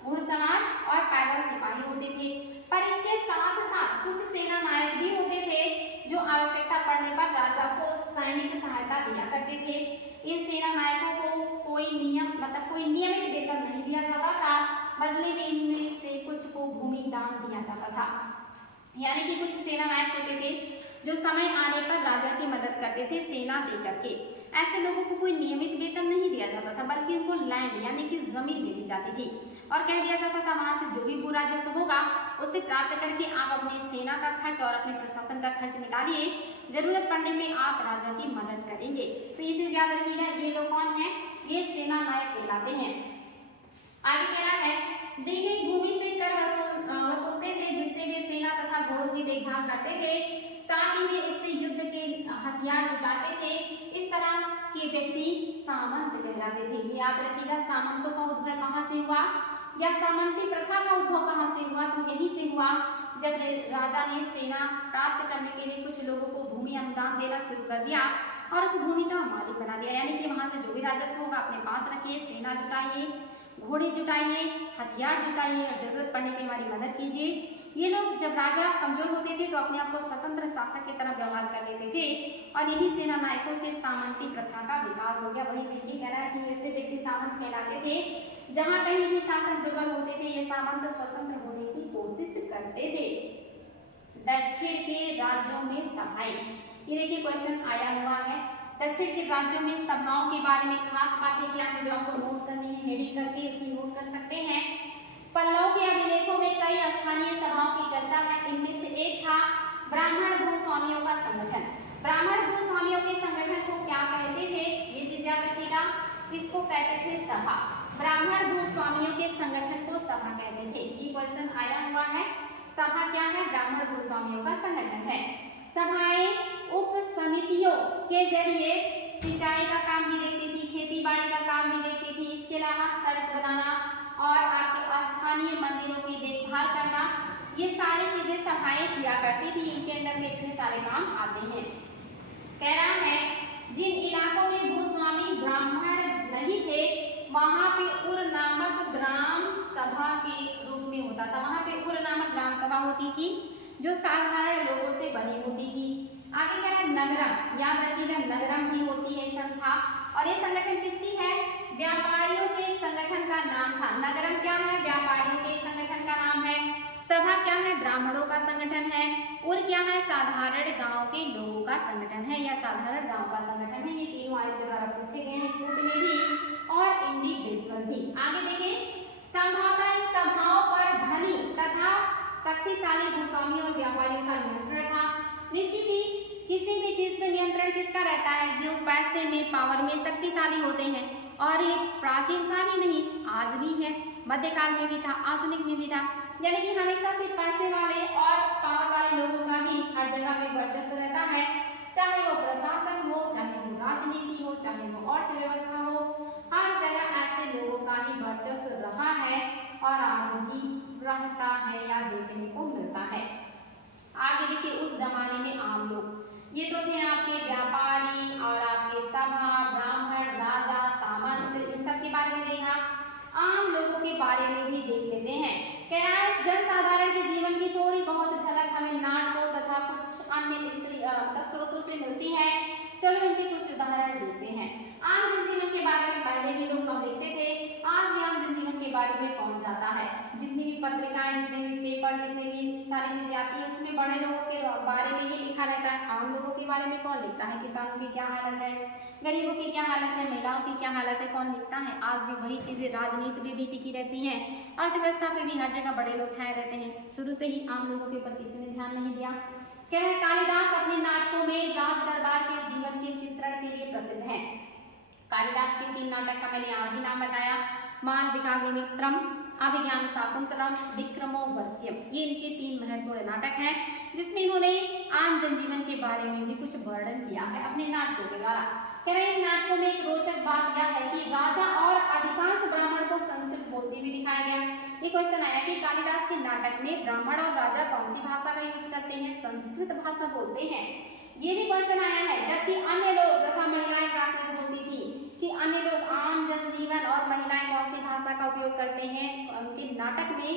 घुड़सवार और पैदल सिपाही होते थे। पर इसके साथ साथ कुछ सेना नायक भी होते थे जो आवश्यकता पड़ने पर राजा को सैनिक सहायता दिया करते थे। इन सेना नायकों को कोई नियमित वेतन नहीं दिया जाता था, बदले में इनमें से कुछ को भूमि दान दिया जाता था। यानी कि कुछ सेना नायक होते थे जो समय आने पर राजा की मदद करते थे सेना दे करके। ऐसे लोगों को कोई नियमित वेतन नहीं दिया जाता था, बल्कि उनको लैंड यानी कि जमीन दे दी जाती थी और कह दिया जाता था वहां से जो भी भू राजस्व होगा उसे प्राप्त करके आप अपनी सेना का खर्च और अपने प्रशासन का खर्च निकालिए, जरूरत पड़ने में आप राजा की मदद करेंगे। तो ये चीज याद रखिएगा। ये लोग कौन है, ये सेना नायक कहलाते हैं। आगे कह रहा है दी गई भूमि से कर वसूलते थे जिससे वे सेना तथा घोड़ों की देखभाल करते थे, साथ ही वे इससे युद्ध के हथियार जुटाते थे। इस तरह के व्यक्ति सामंत कहलाते थे। ये याद रखिएगा। सामंतों का उद्भव कहाँ से हुआ या सामंती प्रथा का उद्भव कहाँ से हुआ, तो यहीं से हुआ जब राजा ने सेना प्राप्त करने के लिए कुछ लोगों को भूमि अनुदान देना शुरू कर दिया और उस भूमि का मालिक बना दिया। यानी कि वहां से जो भी राजस्व होगा अपने पास रखिए, सेना जुटाइए, घोड़े जुटाइए, हथियार जुटाइए और जरूरत पड़ने पे हमारी मदद कीजिए। ये लोग जब राजा कमजोर होते थे तो अपने आप को स्वतंत्र शासक की तरह व्यवहार कर लेते थे और यही सेना नायकों से सामंती प्रथा का विकास हो गया। वही देखिए कह रहा है कि ऐसे व्यक्ति सामंत कहलाते थे। जहां कहीं भी शासक दुर्बल होते थे ये सामंत स्वतंत्र होने की कोशिश करते थे। दक्षिण के राज्यों में सभाएं, ये देखिए क्वेश्चन आया हुआ है। दक्षिण के राज्यों में सभाओं के बारे में खास बातें क्या है जो आपको नोट करनी है, हेडिंग करके उसमें नोट कर सकते हैं। पल्लव के अभिलेखों में कई स्थानीय सभाओं की चर्चा है। इनमें से एक था ब्राह्मण भूस्वामियों का संगठन। ब्राह्मण भूस्वामियों के संगठन को क्या कहते थे, ये चीज याद रखिएगा। किसको कहते थे, सभा। ब्राह्मण भूस्वामियों के संगठन को सभा कहते थे। ये क्वेश्चन आया हुआ है। सभा क्या है, ब्राह्मण भूस्वामियों का संगठन है। सभाएं उप समितियों के जरिए सिंचाई का काम भी देखती थी, खेती बाड़ी का काम भी देखती थी। इसके अलावा सड़क बनाना और आपके स्थानीय मंदिरों की देखभाल करना, ये सारी चीजें सभाएं किया करती थी। इनके अंदर में इतने सारे काम आते हैं। कह रहा है जिन इलाकों में भूस्वामी ब्राह्मण नहीं थे वहां पे उर नामक ग्राम सभा के रूप में होता था। वहां पे उर नामक ग्राम सभा होती थी जो साधारण लोगों से बनी होती थी। आगे कह रहा है नगरम, याद रखिएगा नगरम भी होती है संस्था और ये संगठन किसकी है, व्यापारियों के संगठन का नाम था। नगरम क्या है, व्यापारियों के संगठन का नाम है। सभा क्या है, ब्राह्मणों का संगठन है। और क्या है, साधारण गांव के लोगों का संगठन है या साधारण गांव का संगठन है। ये तीनों आयु के द्वारा पूछे गए हैं, कूट में भी और इंडिविजुअल भी। आगे देखिए संभवतः इन सभाओं पर धनी तथा शक्तिशाली भूस्वामियों और व्यापारियों का नियंत्रण था। निश्चित ही किसी भी चीज पे नियंत्रण किसका रहता है, जो पैसे में, पावर में शक्तिशाली होते हैं। और ये प्राचीन काल ही नहीं, आज भी है, मध्यकाल में भी था, आधुनिक में भी था। यानी कि हमेशा से पैसे वाले और पावर वाले लोगों का ही हर जगह पे वर्चस्व रहता है, चाहे वो प्रशासन हो, चाहे वो राजनीति हो, चाहे वो अर्थव्यवस्था हो, हर जगह ऐसे लोगों का ही वर्चस्व रहा है और आज भी रहता है या देखने को मिलता है। आगे देखिए उस जमाने में आम लोग, ये तो थे आपके व्यापारी और आपके सभा, ब्राह्मण, राजा, सामंत, इन सब के बारे में देखा। आम लोगों के बारे में भी देख लेते हैं। कह रहा है जनसाधारण के जीवन की थोड़ी बहुत झलक हमें नाटकों तथा कुछ अन्य स्रोतों से मिलती है। चलो इनके कुछ उदाहरण देखते हैं। आम जनजीवन के बारे में पहले भी लोग कम लिखते थे, आज भी आम जनजीवन के बारे में कौन जाता है। जितनी भी पत्रिकाएं, जितने भी पेपर, जितनी भी सारी चीजें आती है उसमें बड़े लोगों के बारे में ही लिखा रहता है। आम लोगों के बारे में कौन लिखता है? किसानों की क्या हालत है, गरीबों की क्या हालत है, महिलाओं की क्या हालत है, कौन लिखता है? आज भी वही चीजें राजनीति में भी टिकी रहती हैं, अर्थव्यवस्था पे भी हर जगह बड़े लोग छाए रहते हैं। शुरू से ही आम लोगों के ऊपर किसी ने ध्यान नहीं दिया। कह रहे कालिदास अपने नाटकों में राज दरबार के जीवन के चित्रण के लिए प्रसिद्ध है। कालिदास के 3 नाटक का मैंने आज ही नाम बताया, मालविकाग्निमित्रम, अभिज्ञान शाकुंतलम, विक्रमोर्वशीयम। ये इनके 3 महत्वपूर्ण नाटक हैं जिसमें इन्होंने आम जनजीवन के बारे में भी कुछ वर्णन किया है अपने नाटकों के द्वारा। कह रहे इन नाटकों में एक रोचक बात यह है कि राजा और अधिकांश ब्राह्मण को संस्कृत बोलते हुए दिखाया गया। ये क्वेश्चन आया कि कालिदास के नाटक में ब्राह्मण और राजा कौन सी भाषा का यूज करते हैं? संस्कृत भाषा बोलते हैं। ये भी क्वेश्चन आया है, जबकि अन्य लोग तथा महिलाएं प्राकृत बोलती थी, कि अन्य लोग आम जनजीवन और महिलाएं कौन सी भाषा का उपयोग करते हैं उनके नाटक में?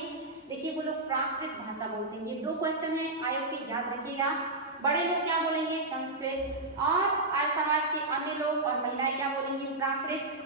देखिए वो लोग प्राकृत भाषा बोलते हैं। ये 2 क्वेश्चन है, आयोग के याद रखिएगा। बड़े लोग क्या बोलेंगे? संस्कृत, और आर्य समाज के अन्य लोग और महिलाएं क्या बोलेंगी? प्राकृत।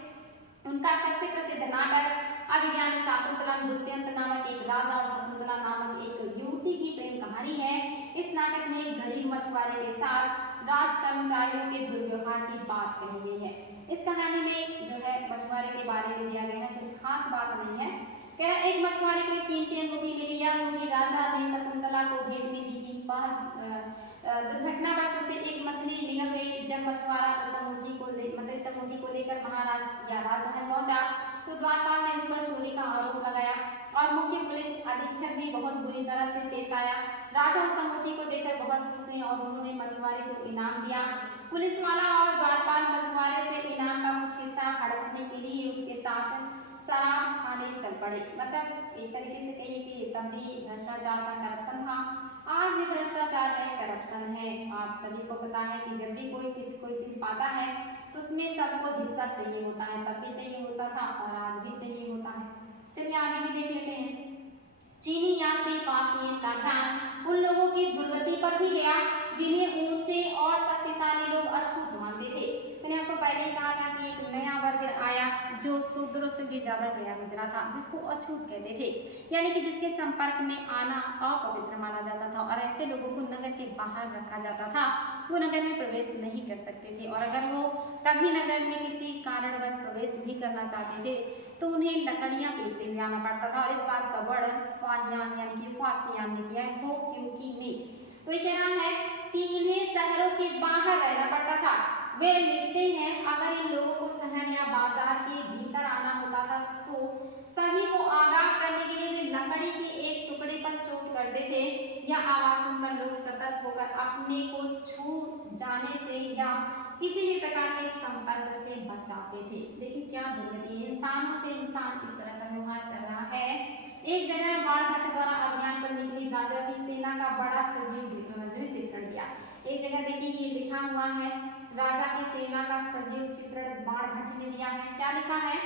उनका सबसे प्रसिद्ध नाटक अभिज्ञान शाकुंतलम, दुष्यंत नामक एक राजा और शकुंतला नामक एक युवती की प्रेम कहानी है। इस नाटक में एक गरीब मछुआरे के साथ राज कर्मचारियों के दुर्व्यवहार की बात कही गई है। इस कहानी में जो है मछुआरे के बारे में दिया गया है, कुछ खास बात नहीं है। कह रहा एक मछुआरे को कीमती अंगूठी मिली, यह अंगूठी राजा ने शकुंतला को भेंट में दी थी। वह दुर्घटनावश उसे एक मछली निगल गई। जब मछुआरा उस अंगूठी को लेकर महाराज या राजमहल पहुंचा तो द्वारपाल ने उस पर चोरी का आरोप लगाया और मुख्य पुलिस अधीक्षक भी बहुत बुरी तरह से पेश आया। राजा उस अंगूठी को देखकर बहुत खुश हुए और उन्होंने मछुआरे को इनाम दिया। पुलिस वाला और द्वारपाल मछुआरे से इनाम का कुछ हिस्सा हड़पने के लिए उसके साथ शराब खाने चल पड़े। मतलब एक तरीके से कहिए कि तब भी भ्रष्टाचार का, करप्शन था। आज भी भ्रष्टाचार है, करप्शन है। आप सभी को पता है कि जब भी कोई चीज पाता है तो उसमें सबको हिस्सा चाहिए होता है, तब भी चाहिए होता था और आज भी चाहिए होता है। चलिए आगे भी देख लेते हैं। चीनी यात्री पासियन का ध्यान उन लोगों की दुर्गति पर भी गया जिन्हें ऊंचे और शक्तिशाली लोग अछूत मानते थे। मैंने आपको पहले ही कहा था कि एक नया वर्ग आया जो शूद्रों से भी ज्यादा गया गुजरा था, जिसको अछूत कहते थे, यानी कि जिसके संपर्क में आना अपवित्र माना जाता था और ऐसे लोगों को नगर के बाहर रखा जाता था। वो नगर में प्रवेश नहीं कर सकते थे और अगर वो कभी नगर में किसी कारणवश प्रवेश नहीं करना चाहते थे तो उन्हें लकड़ियां पीटते हुए आना पड़ता था। और इस बात का वर्णन फाहियान यानी कि फासियान ने किया है भोक्यूकी में। तो ये कह रहा है कि इन्हें शहरों के बाहर रहना पड़ता था। वे लिखते हैं अगर इन लोगों को शहर या बाजार के भीतर आना होता था तो सभी को आगाह करने के लिए वे लकड़ी के एक टुकड़े पर चोट करते थे या आवाज सुनकर लोग सतर्क होकर अपने को छू जाने से या किसी भी प्रकार के संपर्क से बचाते थे। देखिए क्या दुर्गति, इंसानों से इंसान इस तरह का व्यवहार कर रहा है। एक जगह बाणभट्ट द्वारा अभियान पर निकली राजा की सेना का बड़ा सजीव चित्रण किया। एक जगह देखिए ये लिखा हुआ है, राजा की सेना का सजीव चित्रण बाणभट्ट ने दिया है। क्या लिखा है?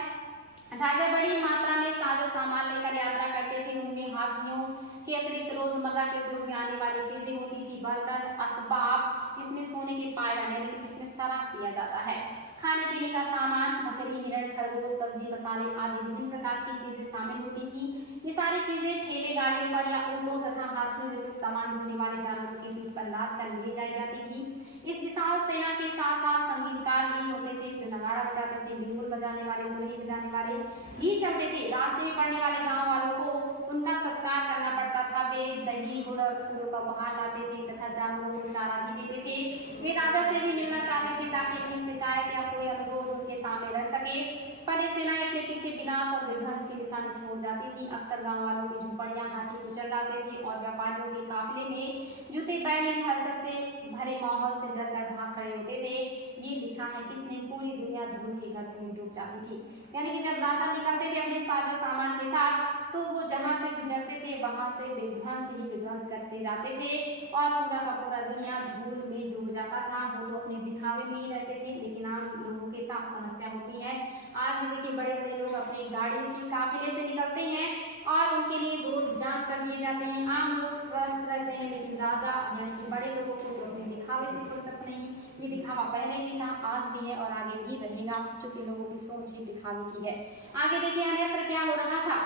राजा बड़ी मात्रा में साजो सामान लेकर यात्रा करते थे। उनमें हाथियों के अतिरिक्त रोजमर्रा के उपयोग में आने वाली चीजें होती थी, बर्तन, असबाब, इसमें सोने के पायदान यानी कि जिसमें शराब पिया जाता है, खाने पीने का सामान, मकड़ी, हिरण, खरगोश, सब्जी, मसाले आदि विभिन्न प्रकार की चीजें शामिल होती थी। ये सारी चीजें ठेले गाड़ियों पर या ऊँटों तथा हाथियों जैसे सामान ढोने वाले जानवरों के पीठ पर लाद कर ले जाई जाती थी। इस विशाल सेना के साथ साथ संगीतकार भी होते थे जो नगाड़ा बजाते थे, बिगुल बजाने वाले, तुरही बजाने वाले भी चलते थे। रास्ते में पड़ने वाले गांव वालों को उनका सत्कार करना पड़ता था। वे दही, गुड़ और फूलों का उपहार लाते थे तथा जानवरों को चारा भी देते थे। वे राजा से भी मिलना चाहते थे ताकि अपनी शिकायत या कोई अनुरोध उनके सामने रख सके, पर ये सेनाएं अपने पीछे विनाश और विध्वंस के निशान छोड़ जाती थी। अक्सर गांव वालों की झोपड़ियां हाथी कुचल डालते थे और व्यापारियों के काफिले में जूते बैल इन हलचल से भरे माहौल से डरकर भाग खड़े होते थे। ये लिखा है किसने? पूरी दुनिया धूल की गर्त में डूब जाती थी। यानी कि जब राजा निकलते थे अपने साजो सामान के साथ तो वो जहाँ से गुजरते थे वहां से विध्वंस ही विध्वंस करते जाते थे और पूरा का पूरा दुनिया धूल में डूब जाता था। वो तो अपने दिखावे में ही रहते थे, लेकिन आम लोगों के साथ समस्या होती है। आज में देखिए बड़े बड़े लोग अपने गाड़ी की काफिले से निकलते हैं और उनके लिए रोड जाम कर दिए जाते हैं। आम लोग त्रस्त रहते हैं, लेकिन राजा यानी कि बड़े लोगों को तो अपने दिखावे से फुर्सत नहीं। ये दिखावा पहले भी था, आज भी है और आगे भी रहेगा, क्योंकि लोगों की सोच ही दिखावे की है। आगे देखिए अन्यत्र क्या हो रहा था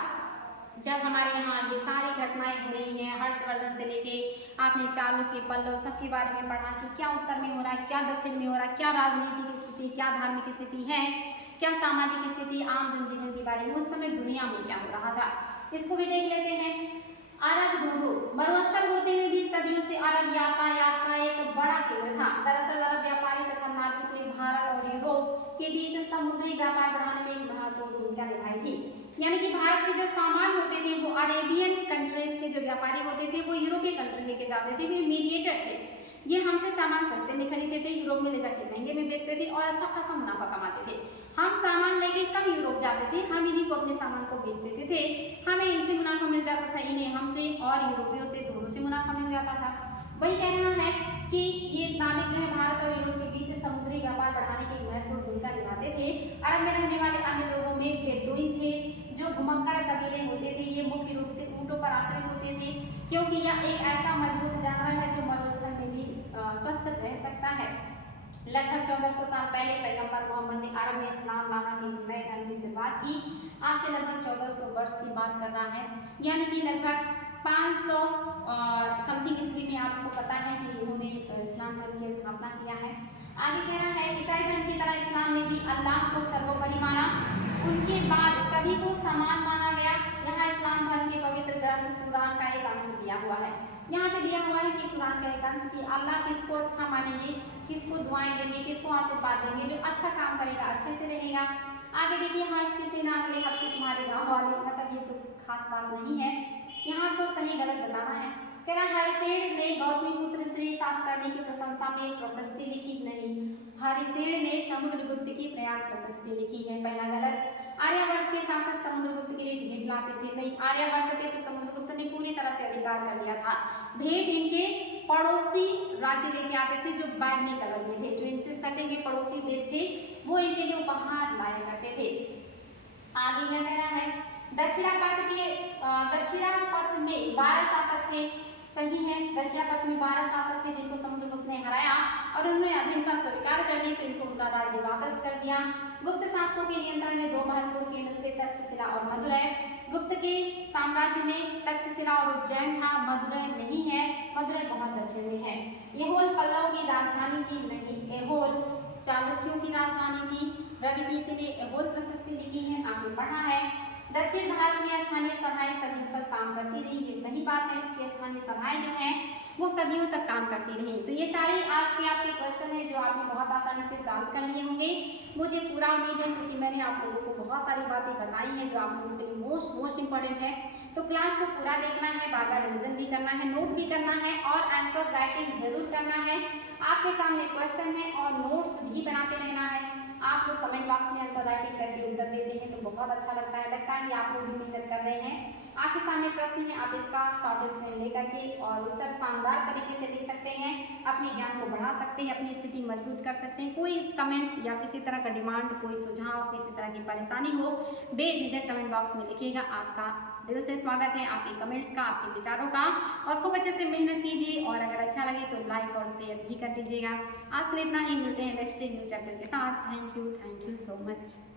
जब हमारे यहाँ ये सारी घटनाएं हो रही हैं, हर्षवर्धन से लेके आपने चालुक्य पल्लव सबके बारे में पढ़ा कि क्या उत्तर में हो रहा है, क्या दक्षिण में हो रहा है, क्या राजनीतिक स्थिति, क्या धार्मिक स्थिति है, क्या सामाजिक स्थिति, आम जनजीवन के बारे में उस समय दुनिया में क्या हो रहा था, इसको भी देख लेते हैं। अरब ढूंढो, मरुस्थल होते हुए भी सदियों से अरब यातायात का एक बड़ा केंद्र था। दरअसल अरब व्यापारी तथा नाविकों ने भारत और यूरोप के बीच समुद्री व्यापार बढ़ाने में एक महत्वपूर्ण भूमिका निभाई थी। यानी कि भारत के जो सामान होते थे वो अरेबियन कंट्रीज के जो व्यापारी होते थे वो यूरोपीय कंट्री लेके जाते थे, वे मीडिएटर थे। ये हमसे सामान सस्ते में खरीदते थे, यूरोप में ले जाके महंगे में बेचते थे और अच्छा खासा मुनाफा कमाते थे। हम सामान लेके कम यूरोप जाते थे, हम इन्हीं को अपने सामान को बेच देते थे, हमें इनसे मुनाफा मिल जाता था, इन्हें हमसे और यूरोपियों से दोनों से मुनाफा मिल जाता था। वही कह रहा है कि ये नाविक जो है भारत और यूरोप के बीच समुद्री व्यापार बढ़ाने की महत्वपूर्ण भूमिका निभाते थे। अरब में रहने वाले अन्य लोगों में बेदुइन थे, जो घुमक्कड़ कबीले होते थे, ये मुख्य रूप से ऊंटों पर आश्रित होते थे, क्योंकि यह एक ऐसा मजबूत जानवर है जो मरुस्थल में भी स्वस्थ रह सकता है। लगभग 1400 साल पहले पैगंबर मोहम्मद ने अरब में इस्लाम नामक एक नए धर्म की शुरुआत की। आज से लगभग 1400 वर्ष की बात कर रहा है, यानी कि लगभग 500 समथिंग ईस्वी में आपको पता है कि इन्होंने इस्लाम धर्म की स्थापना किया है। आगे कह रहा है ईसाई धर्म की तरह इस्लाम ने भी अल्लाह को सर्वोपरि माना, उनके बाद सभी को समान माना गया। यहाँ इस्लाम धर्म के पवित्र ग्रंथ कुरान का एक अंश दिया हुआ है। यहाँ पे दिया हुआ है कि कुरान का एक अंश कि अल्लाह किसको अच्छा मानेंगे, किसको दुआएं देंगे, किसको आशीर्वाद देंगे, जो अच्छा काम करेगा अच्छे से रहेगा। आगे देखिए हर्ष की सेना अगले हफ्ते तुम्हारे गाँव वाले, मतलब ये तो खास बात नहीं है, यहाँ को सही गलत बताना है। कह रहा हरिसेन ने गौतमी पुत्र श्री सातकर्णी की प्रशंसा में प्रशस्ति लिखी नहीं, हरिसेन ने समुद्रगुप्त की प्रयाग प्रशस्ति लिखी है, पहला गलत। आर्यवर्त के शासक समुद्रगुप्त के लिए भेंट लाते थे, नहीं, आर्यवर्त पे तो समुद्रगुप्त ने पूरी तरह से अधिकार कर लिया था। भेंट इनके पड़ोसी राज्य लेके आते थे जो बैंगनी कलर में थे, जो इनसे सटे हुए पड़ोसी देश थे वो इनके लिए उपहार लाया करते थे। आगे क्या कह रहा है दक्षिणापथ में 12 शासक थे, सही है। दक्षिणापथ में 12 शासक थे जिनको समुद्रगुप्त ने हराया और उन्होंने अधीनता स्वीकार कर ली, तो इनको उनका राज्य वापस कर दिया। गुप्त शासकों के नियंत्रण में 2 महत्वपूर्ण केंद्र थे, तक्षशिला और मदुरै। गुप्त के साम्राज्य में तक्षशिला और उज्जैन था, मदुरै नहीं है, मदुरै बहुत दक्षिण में है। ऐहोल पल्लव की राजधानी थी, नहीं, ऐहोल चालुक्यों की राजधानी थी। रविकीर्ति ने ऐहोल प्रशस्ति लिखी है, आपने पढ़ा है। दक्षिण भारत में स्थानीय सभाएं सदियों तक काम करती रही, ये सही बात है कि स्थानीय सभाएं जो हैं वो सदियों तक काम करती रही। तो ये सारे आज के आपके क्वेश्चन हैं जो आपने बहुत आसानी से सॉल्व कर लिए होंगे, मुझे पूरा उम्मीद है, क्योंकि मैंने आप लोगों को बहुत सारी बातें बताई हैं जो आप लोगों के लिए मोस्ट इंपॉर्टेंट है। तो क्लास को पूरा देखना है, बार बार रिविजन भी करना है, नोट भी करना है और आंसर राइटिंग जरूर करना है। आपके सामने क्वेश्चन है और नोट्स भी बनाते रहना है। आप लोग कमेंट बॉक्स में आंसर राइटिंग करके उत्तर देते हैं तो बहुत अच्छा लगता है कि आप लोग भी मेहनत कर रहे हैं। आपके सामने प्रश्न है, आप इसका शॉर्ट स्क्रीन लेकर के और उत्तर शानदार तरीके से लिख सकते हैं, अपने ज्ञान को बढ़ा सकते हैं, अपनी स्थिति मजबूत कर सकते हैं। कोई कमेंट्स या किसी तरह का डिमांड, कोई सुझाव, किसी तरह की परेशानी हो, बेझिझक कमेंट बॉक्स में लिखिएगा। आपका दिल से स्वागत है, आपके कमेंट्स का, आपके विचारों का, और खूब अच्छे से मेहनत कीजिए और अगर अच्छा लगे तो लाइक और शेयर भी कर दीजिएगा। आज के लिए इतना ही, मिलते हैं नेक्स्ट न्यू चैप्टर के साथ। Thank you so much.